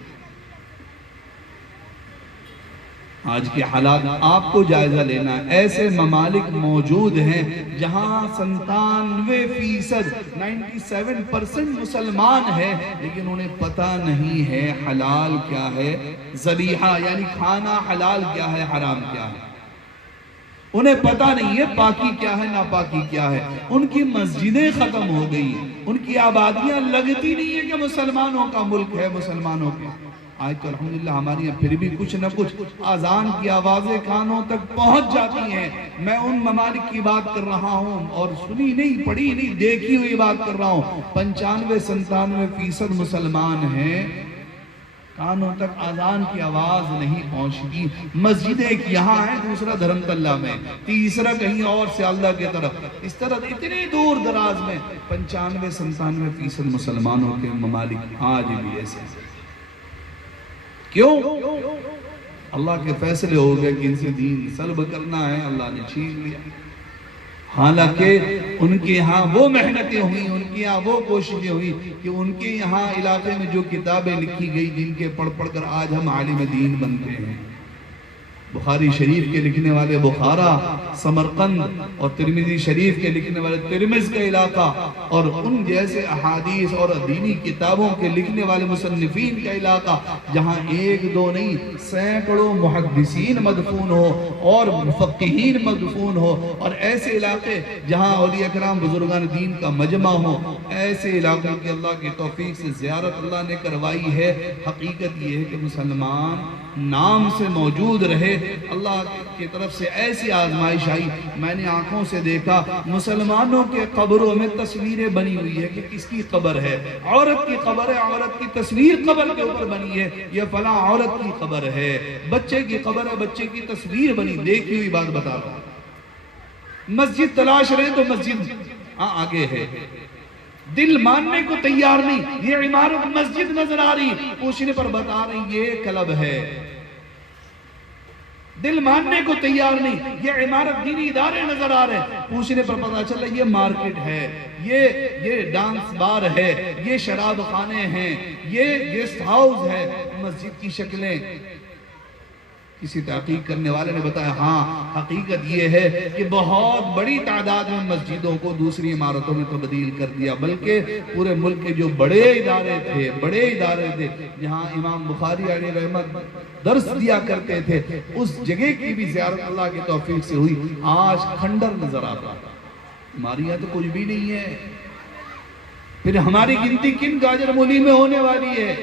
آج کے حالات آپ کو جائزہ لینا ہے۔ ایسے ممالک موجود ہیں جہاں 97% مسلمان ہیں، لیکن انہیں پتہ نہیں ہے حلال کیا ہے، ذبیحہ یعنی کھانا حلال کیا ہے، حرام کیا ہے، انہیں پتہ نہیں ہے پاکی کیا ہے، ناپاکی کیا ہے۔ ان کی مسجدیں ختم ہو گئی، ان کی آبادیاں لگتی نہیں ہے کہ مسلمانوں کا ملک ہے، مسلمانوں کا۔ آج تو الحمدللہ ہماری یہاں پھر بھی کچھ نہ کچھ آذان کی آوازیں کانوں تک پہنچ جاتی ہیں۔ میں ان ممالک کی بات کر رہا ہوں، اور سنی نہیں، پڑھی نہیں، دیکھی ہوئی بات کر رہا ہوں۔ 95-97% مسلمان ہیں، کانوں تک آذان کی آواز نہیں پہنچتی۔ مسجد ایک یہاں ہے، دوسرا دھرم تلہ میں، تیسرا کہیں اور سیالدہ کی طرف، اس طرح اتنے دور دراز میں 95-97% مسلمانوں کے ممالک آج بھی ایسے ہیں۔ کیوں؟ اللہ کے فیصلے ہو گئے کہ ان سے دین سلب کرنا ہے، اللہ نے چھین لیا۔ حالانکہ ان کے یہاں وہ محنتیں ہوئیں، ان کے یہاں وہ کوششیں ہوئی کہ ان کے یہاں علاقے میں جو کتابیں لکھی گئی جن کے پڑھ پڑھ کر آج ہم عالم دین بنتے ہیں۔ بخاری شریف کے لکھنے والے بخارا، سمرقند، اور ترمذی شریف کے لکھنے والے ترمذ کا علاقہ، اور ان جیسے احادیث اور دینی کتابوں کے لکھنے والے مصنفین کا علاقہ، جہاں ایک دو نہیں سینکڑوں محدثین مدفون ہو اور مفقہین مدفون ہو، اور ایسے علاقے جہاں اولیاء کرام بزرگان دین کا مجمع ہو، ایسے علاقوں کی اللہ کی توفیق سے زیارت اللہ نے کروائی ہے۔ حقیقت یہ ہے کہ مسلمان نام سے موجود رہے، اللہ کی طرف سے ایسی آزمائش آئی۔ میں نے آنکھوں سے دیکھا مسلمانوں کے قبروں میں تصویریں بنی ہوئی ہے کہ کس کی قبر ہے، عورت کی قبر ہے، عورت کی تصویر قبر کے اوپر بنی ہے، یہ فلاں عورت کی قبر ہے، بچے کی قبر ہے، بچے کی تصویر بنی، دیکھی ہوئی بات بتا رہا ہوں۔ مسجد تلاش رہے تو مسجد آگے ہے، دل ماننے کو تیار نہیں، یہ عمارت مسجد نظر آ رہی، پوچھنے پر بتا رہی یہ کلب ہے۔ دل ماننے کو تیار نہیں، یہ عمارت دینی ادارے نظر آ رہے ہیں، پوچھنے پر پتا چلا یہ مارکٹ ہے، یہ ڈانس بار ہے، یہ شراب خانے ہیں، یہ گیسٹ ہاؤس ہے۔ مسجد کی شکلیں کسی تحقیق کرنے والے نے بتایا، ہاں حقیقت یہ ہے کہ بہت بڑی تعداد میں مسجدوں کو دوسری عمارتوں میں تبدیل کر دیا، بلکہ پورے ملک کے جو بڑے ادارے تھے جہاں امام بخاری علیہ رحمت درس دیا کرتے تھے، اس جگہ کی بھی زیارت اللہ کی توفیق سے ہوئی۔ آج کھنڈر نظر آتا، ہماری یہاں تو کچھ بھی نہیں ہے، پھر ہماری گنتی کن گاجر مولی میں ہونے والی ہے؟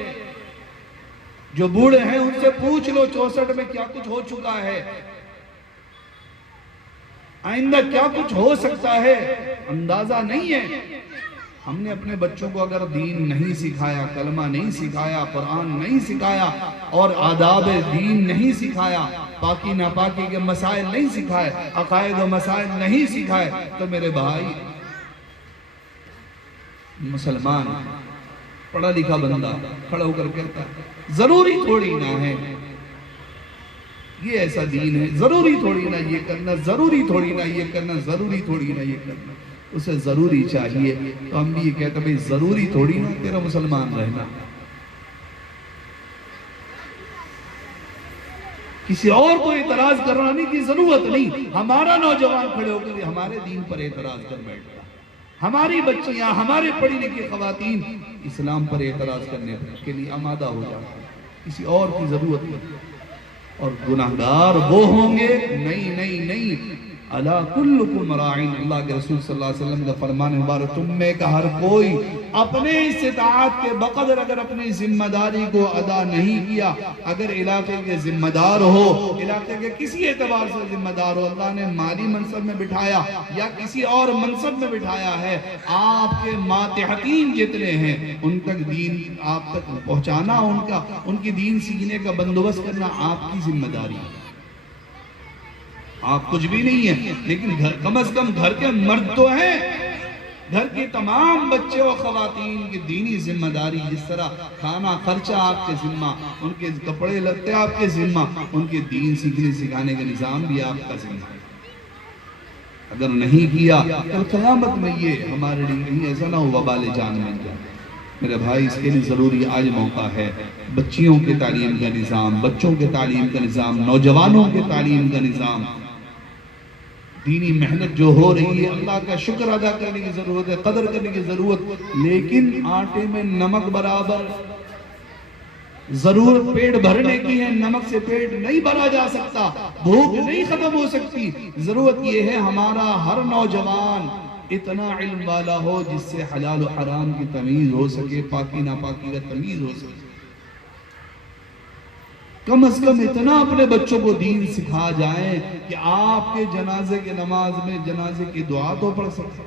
جو بوڑھے ہیں ان سے پوچھ لو 64 میں کیا کچھ ہو چکا ہے، آئندہ کیا کچھ ہو سکتا ہے، اندازہ نہیں ہے۔ ہم نے اپنے بچوں کو اگر دین نہیں سکھایا، کلمہ نہیں سکھایا، قرآن نہیں سکھایا اور آداب دین نہیں سکھایا، پاکی ناپاکی کے مسائل نہیں سکھائے، عقائد و مسائل نہیں سکھائے، تو میرے بھائی مسلمان پڑھا لکھا بندہ کھڑا ہو کر کہتا ہے ضروری تھوڑی نہ ہے یہ ایسا دین ہے، ضروری تھوڑی نہ یہ کرنا، ضروری تھوڑی نہ یہ کرنا، ضروری تھوڑی نہ یہ کرنا، اسے ضروری چاہیے۔ تو ہم بھی یہ کہتے ہیں بھئی ضروری تھوڑی نہ تیرا مسلمان رہنا، کسی اور کو اعتراض کرنے کی ضرورت نہیں۔ ہمارا نوجوان کھڑے ہو کر ہمارے دین پر اعتراض کر بیٹھتا، ہماری بچیاں، ہمارے پڑھی لکھی خواتین اسلام پر اعتراض کرنے کے لیے آمادہ ہو جاتے ہیں، کسی اور کی ضرورت نہیں۔ اور گناہگار وہ ہوں گے، نہیں الا کلکم راعین، اللہ کے رسول صلی اللہ علیہ وسلم کا فرمان مبارک، تم میں کا ہر کوئی اپنے استطاعت کے بقدر اگر اپنی ذمہ داری کو ادا نہیں کیا، اگر علاقے کے ذمہ دار ہو، علاقے کے کسی اعتبار سے ذمہ دار ہو، اللہ نے مالی منصب میں بٹھایا یا کسی اور منصب میں بٹھایا ہے، آپ کے ماتحتین جتنے ہیں ان تک دین آپ تک پہنچانا، ان کی دین سیکھنے کا بندوبست کرنا آپ کی ذمہ داری ہے۔ آپ کچھ بھی نہیں ہیں، لیکن کم از کم گھر کے مرد تو ہیں، گھر کے تمام بچے و خواتین کی دینی ذمہ داری، جس طرح کھانا خرچہ آپ کے ذمہ، ان کے کپڑے لتے آپ کے ذمہ، ان کے دین سیکھنے سکھانے کا نظام بھی آپ کا ذمہ ہے۔ اگر نہیں کیا تو قیامت میں یہ ہمارے لیے کہیں ایسا نہ ہو وبال جان بن جائے۔ میرے بھائی اس کے لیے ضروری آج موقع ہے، بچیوں کے تعلیم کا نظام، بچوں کے تعلیم کا نظام، نوجوانوں کے تعلیم کا نظام، دینی محنت جو ہو رہی ہے اللہ کا شکر ادا کرنے کی ضرورت ہے، قدر کرنے کی ضرورت، لیکن آٹے میں نمک برابر ضرورت پیٹ بھرنے کی ہے، نمک سے پیٹ نہیں بھرا جا سکتا، بھوک نہیں ختم ہو سکتی۔ ضرورت یہ ہے ہمارا ہر نوجوان اتنا علم والا ہو جس سے حلال و حرام کی تمیز ہو سکے، پاکی ناپاکی کا تمیز ہو سکے، کم از کم اتنا اپنے بچوں کو دین سکھا جائیں کہ آپ کے جنازے کے نماز میں جنازے کی دعا تو پڑھ سکیں،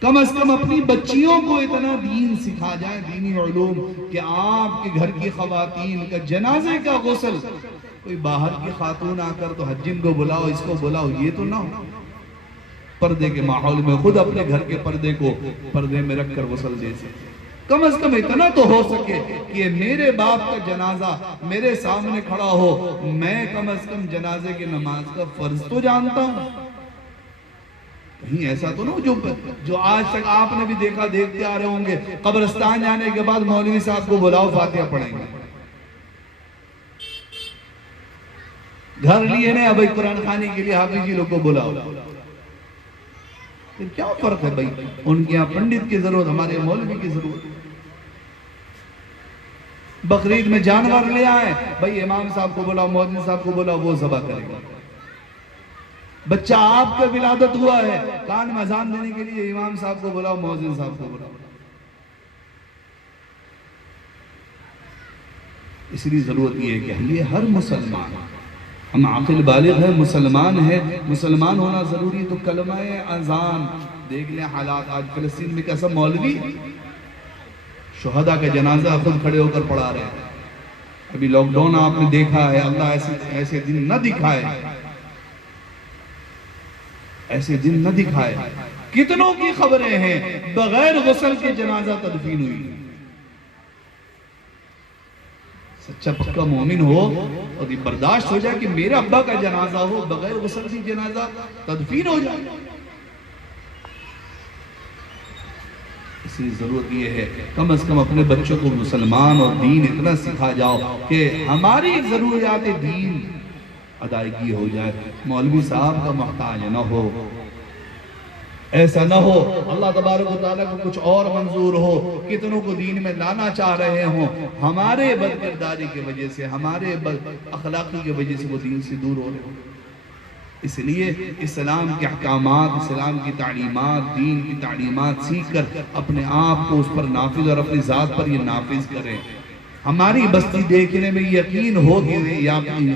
کم از کم اپنی بچیوں کو اتنا دین سکھا جائیں، دینی علوم، کہ آپ کے گھر کی خواتین کا جنازے کا غسل کوئی باہر کی خاتون آ کر تو حجین کو بلاؤ، اس کو بلاؤ، یہ تو نہ ہو، پردے کے ماحول میں خود اپنے گھر کے پردے کو پردے میں رکھ کر غسل دے سکتے۔ کم از کم اتنا تو ہو سکے کہ میرے باپ کا جنازہ میرے سامنے کھڑا ہو، میں کم از کم جنازے کی نماز کا فرض تو جانتا ہوں۔ کہیں ایسا تو نہ جو آج تک آپ نے بھی دیکھا، دیکھتے آ رہے ہوں گے، قبرستان جانے کے بعد مولوی صاحب کو بلاؤ فاتحہ پڑھیں گے، گھر لیے نہیں ابھی قرآن خانی کے لیے حافظ جی لوگ کو بلاؤ، پھر کیا فرق ہے بھائی؟ ان کے یہاں پنڈت کی ضرورت، ہمارے مولوی کی ضرورت۔ بقرعید میں جانور لے آئے، بھائی امام صاحب کو بلاؤ، مؤذن صاحب کو بلاؤ، وہ ذبح کرے گا۔ بچہ آپ کا ولادت ہوا ہے، کان میں اذان دینے کے لیے امام صاحب کو بلاؤ، مؤذن صاحب کو بلاؤ۔ اس لیے ضرورت یہ ہے کہ ہم یہ ہر مسلمان، ہم عاقل بالغ ہیں، مسلمان ہیں، مسلمان ہونا ضروری ہے۔ تو کلمہ اذان دیکھ لیں حالات آج فلسطین میں کیسا، مولوی شہداء کا جنازہ خود کھڑے ہو کر پڑھا رہے ہیں۔ ابھی لاک ڈاؤن آپ نے دیکھا ہے، اللہ ایسے دن نہ دکھائے، ایسے دن نہ دکھائے۔ کتنوں کی خبریں ہیں بغیر غسل کے جنازہ تدفین ہوئی۔ سچا پکا مومن ہو اور یہ برداشت ہو جائے کہ میرے ابا کا جنازہ ہو، بغیر غسل کی جنازہ تدفین ہو جائے۔ اس لیے ضرورت یہ ہے کم از کم اپنے بچوں کو مسلمان اور دین اتنا سکھا جاؤ کہ ہماری ضروریات دین ادائیگی ہو جائے، مولوی صاحب کا محتاج نہ ہو، ایسا نہ ہو اللہ تبارک و تعالیٰ کو کچھ اور منظور ہو، کتنوں کو دین میں لانا چاہ رہے ہوں، ہمارے بدکرداری کی وجہ سے، ہمارے اخلاقی کی وجہ سے وہ دین سے دور ہو رہے ہوں۔ اس لیے اسلام کے احکامات، اسلام کی تعلیمات، دین کی تعلیمات سیکھ کر اپنے آپ کو اس پر نافذ اور اپنی ذات پر یہ نافذ کریں۔ ہماری بستی دیکھنے میں یقین ہو کہ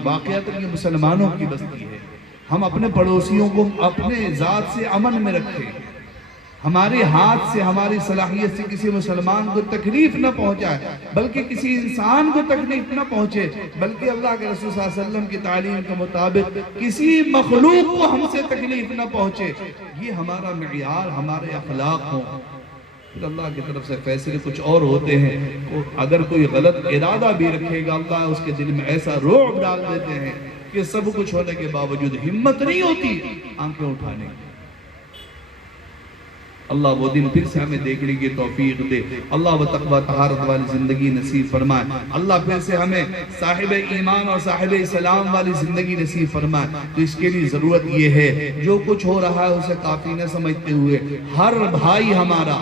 واقعات یہ مسلمانوں کی بستی ہے. ہم اپنے پڑوسیوں کو اپنے ذات سے امن میں رکھیں. ہمارے ہاتھ سے ہماری صلاحیت سے کسی مسلمان کو تکلیف نہ پہنچائے، بلکہ کسی انسان کو تکلیف نہ پہنچے، بلکہ اللہ کے رسول صلی اللہ علیہ وسلم کی تعلیم کے مطابق کسی مخلوق کو ہم سے تکلیف نہ پہنچے. یہ ہمارا معیار، ہمارے اخلاق ہوں. پھر اللہ کی طرف سے فیصلے کچھ اور ہوتے ہیں. اگر کوئی غلط ارادہ بھی رکھے گا، اللہ اس کے دل میں ایسا رعب ڈال دیتے ہیں کہ سب کچھ ہونے کے باوجود ہمت نہیں ہوتی آنکھیں اٹھانے کی. اللہ وہ دن پھر سے ہمیں دیکھنے کی توفیق دے. اللہ وہ تقوی طہارت والی زندگی نصیب فرمائے. اللہ پھر سے ہمیں صاحب ایمان اور صاحب اسلام والی زندگی نصیب فرمائے. تو اس کے لیے ضرورت یہ ہے جو کچھ ہو رہا ہے اسے کافی نہ سمجھتے ہوئے ہر بھائی ہمارا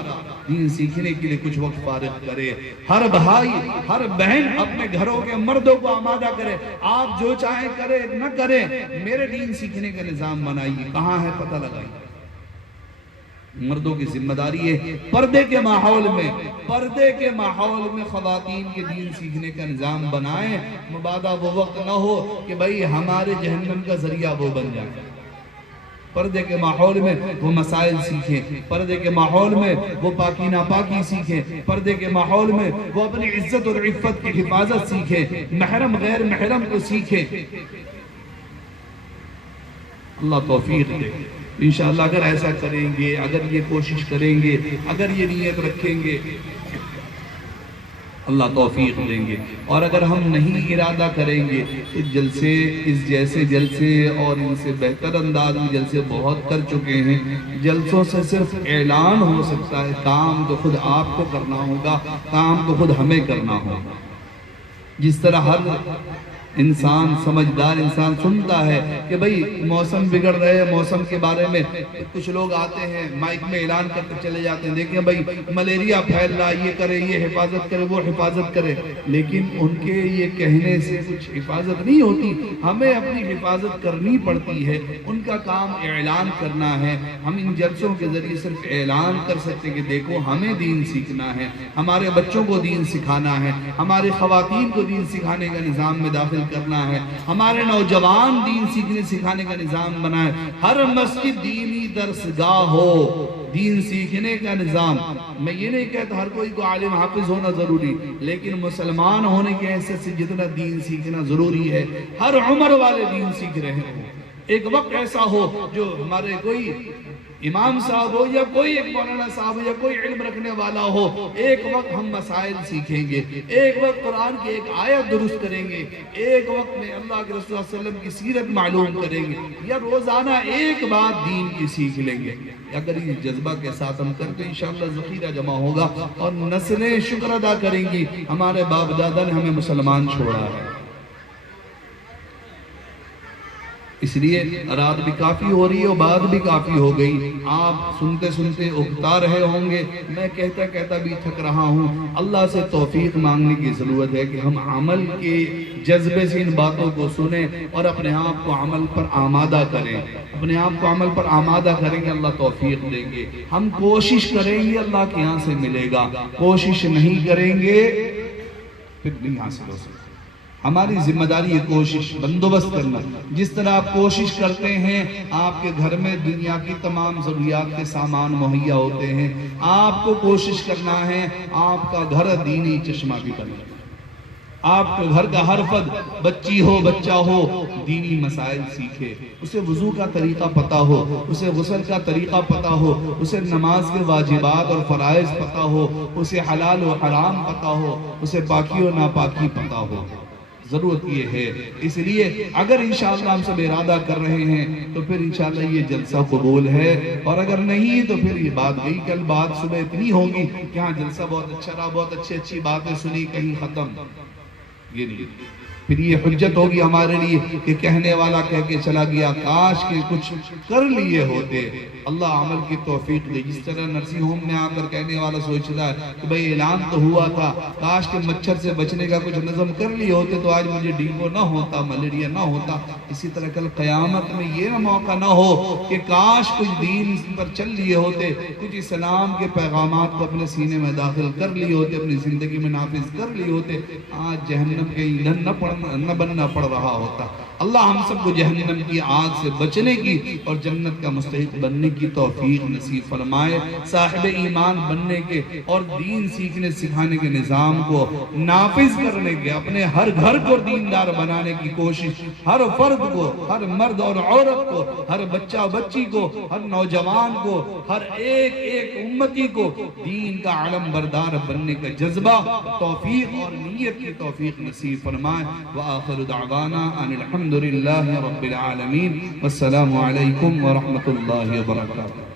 دین سیکھنے کے لیے کچھ وقت فارغ کرے. ہر بھائی ہر بہن اپنے گھروں کے مردوں کو آمادہ کرے. آپ جو چاہیں کرے نہ کریں، میرے دین سیکھنے کا نظام بنائیے. کہاں ہے پتہ لگائیے. مردوں کی ذمہ داری ہے پردے کے ماحول میں خواتین کے دین سیکھنے کا نظام بنائیں. مبادا وہ وقت نہ ہو کہ بھئی ہمارے جہنم کا ذریعہ وہ بن جائے. پردے کے ماحول میں وہ مسائل سیکھیں. پردے کے ماحول میں وہ پاکی ناپاکی سیکھیں. پردے کے ماحول میں وہ اپنی عزت اور عفت کی حفاظت سیکھیں. محرم غیر محرم کو سیکھیں. اللہ توفیق دے. انشاءاللہ اگر ایسا کریں گے، اگر یہ کوشش کریں گے، اگر یہ نیت رکھیں گے، اللہ توفیق دیں گے. اور اگر ہم نہیں ارادہ کریں گے، اس جلسے اس جیسے جلسے اور ان سے بہتر انداز میں جلسے بہت کر چکے ہیں. جلسوں سے صرف اعلان ہو سکتا ہے، کام تو خود آپ کو کرنا ہوگا، کام تو خود ہمیں کرنا ہوگا. جس طرح ہر انسان سمجھدار انسان سنتا ہے کہ بھئی موسم بگڑ رہے ہیں، موسم کے بارے میں کچھ لوگ آتے ہیں مائک میں اعلان کرتے چلے جاتے ہیں، دیکھیں بھئی ملیریا پھیل رہا ہے، یہ کرے، یہ حفاظت کرے، وہ حفاظت کرے. لیکن ان کے یہ کہنے سے کچھ حفاظت نہیں ہوتی. ہمیں اپنی حفاظت کرنی پڑتی ہے. ان کا کام اعلان کرنا ہے. ہم ان جلسوں کے ذریعے صرف اعلان کر سکتے کہ دیکھو ہمیں دین سیکھنا ہے، ہمارے بچوں کو دین سکھانا ہے، ہماری خواتین کو دین سکھانے کا نظام میں داخل کرنا ہے، ہمارے نوجوان دین سیکھنے سکھانے کا نظام بنائے. ہر مسجد دینی درسگاہ ہو، دین سیکھنے کا نظام. میں یہ نہیں کہتا ہر کوئی کو عالم حافظ ہونا ضروری، لیکن مسلمان ہونے کی حیثیت سے جتنا دین سیکھنا ضروری ہے، ہر عمر والے دین سیکھ رہے ہوں. ایک وقت ایسا ہو جو ہمارے کوئی امام صاحب ہو یا کوئی ایک مولانا صاحب ہو یا کوئی علم رکھنے والا ہو، ایک وقت ہم مسائل سیکھیں گے، ایک وقت قرآن کی ایک آیت درست کریں گے، ایک وقت میں اللہ کے رسول صلی اللہ علیہ وسلم کی سیرت معلوم کریں گے، یا روزانہ ایک بات دین کی سیکھ لیں گے. اگر یہ جذبہ کے ساتھ ہم کرتے ہیں انشاءاللہ ذخیرہ جمع ہوگا اور نسلیں شکر ادا کریں گی ہمارے باپ دادا نے ہمیں مسلمان چھوڑا ہے. اس لیے رات بھی کافی ہو رہی ہے اور بات بھی کافی ہو گئی. آپ سنتے سنتے اکتا رہے ہوں گے، میں کہتا کہتا بھی تھک رہا ہوں. اللہ سے توفیق مانگنے کی ضرورت ہے کہ ہم عمل کے جذبے سے ان باتوں کو سنیں اور اپنے آپ کو عمل پر آمادہ کریں. اپنے آپ کو عمل پر آمادہ کریں گے، اللہ توفیق دیں گے. ہم کوشش کریں گے، اللہ کے یہاں سے ملے گا. کوشش نہیں کریں گے پھر نہیں حاصل ہو سکتا. ہماری ذمہ داری یہ کوشش بندوبست کرنا. جس طرح آپ کوشش کرتے ہیں آپ کے گھر میں دنیا کی تمام ضروریات کے سامان مہیا ہوتے ہیں، آپ کو کوشش کرنا ہے آپ کا گھر دینی چشمہ بھی بنے. آپ کے گھر کا ہر فرد، بچی ہو بچہ ہو، دینی مسائل سیکھے. اسے وضو کا طریقہ پتا ہو، اسے غسل کا طریقہ پتا ہو، اسے نماز کے واجبات اور فرائض پتا ہو، اسے حلال و حرام پتا ہو، اسے پاکی و ناپاکی پتا ہو. ضرورت یہ ہے. اس لیے اگر انشاءاللہ ہم سب ارادہ کر رہے ہیں تو پھر انشاءاللہ یہ جلسہ قبول ہے، اور اگر نہیں تو پھر یہ بات گئی. کل بات صبح اتنی ہوگی کہ ہاں جلسہ بہت اچھا رہا، بہت اچھی باتیں سنی، کہیں ختم. یہ نہیں. پھر یہ حجت ہوگی ہمارے لیے کہ کہنے والا کہہ کے چلا گیا کاش کہ کچھ کر لیے ہوتے۔ اللہ عمل کی توفیق دے۔ جس طرح نرسنگ ہوم میں آ کر کہنے والا سوچتا ہے کہ بھئی اعلان تو ہوا تھا، کاش کہ مچھر سے بچنے کا کچھ نظم کر لیے ہوتے تو آج مجھے ڈینگو نہ ہوتا، ملیریا نہ ہوتا۔ اسی طرح کل قیامت میں یہ موقع نہ ہو کہ کاش کچھ دین پر چل لیے ہوتے، کچھ اسلام کے پیغامات کو اپنے سینے میں داخل کر لیے ہوتے، اپنی زندگی میں نافذ کر لیے ہوتے، آج جہنم کے ایندھن نہ بننا پڑ رہا ہوتا۔ اللہ ہم سب کو جہنم کی آگ سے بچنے کی اور جنت کا مستحق بننے کی توفیق نصیب فرمائے، صاحب ایمان بننے کے اور دین سیکھنے سکھانے کے نظام کو نافذ کرنے کے، اپنے ہر گھر کو دیندار بنانے کی کوشش، ہر فرد کو، ہر مرد اور عورت کو، ہر بچہ بچی کو، ہر نوجوان کو، ہر ایک ایک امتی کو دین کا علم بردار بننے کا جذبہ، توفیق اور نیت کی توفیق نصیب فرمائے۔ وآخر دعوانا ان الحمدللہ رب العالمین، والسلام علیکم ورحمۃ اللہ وبرکاتہ۔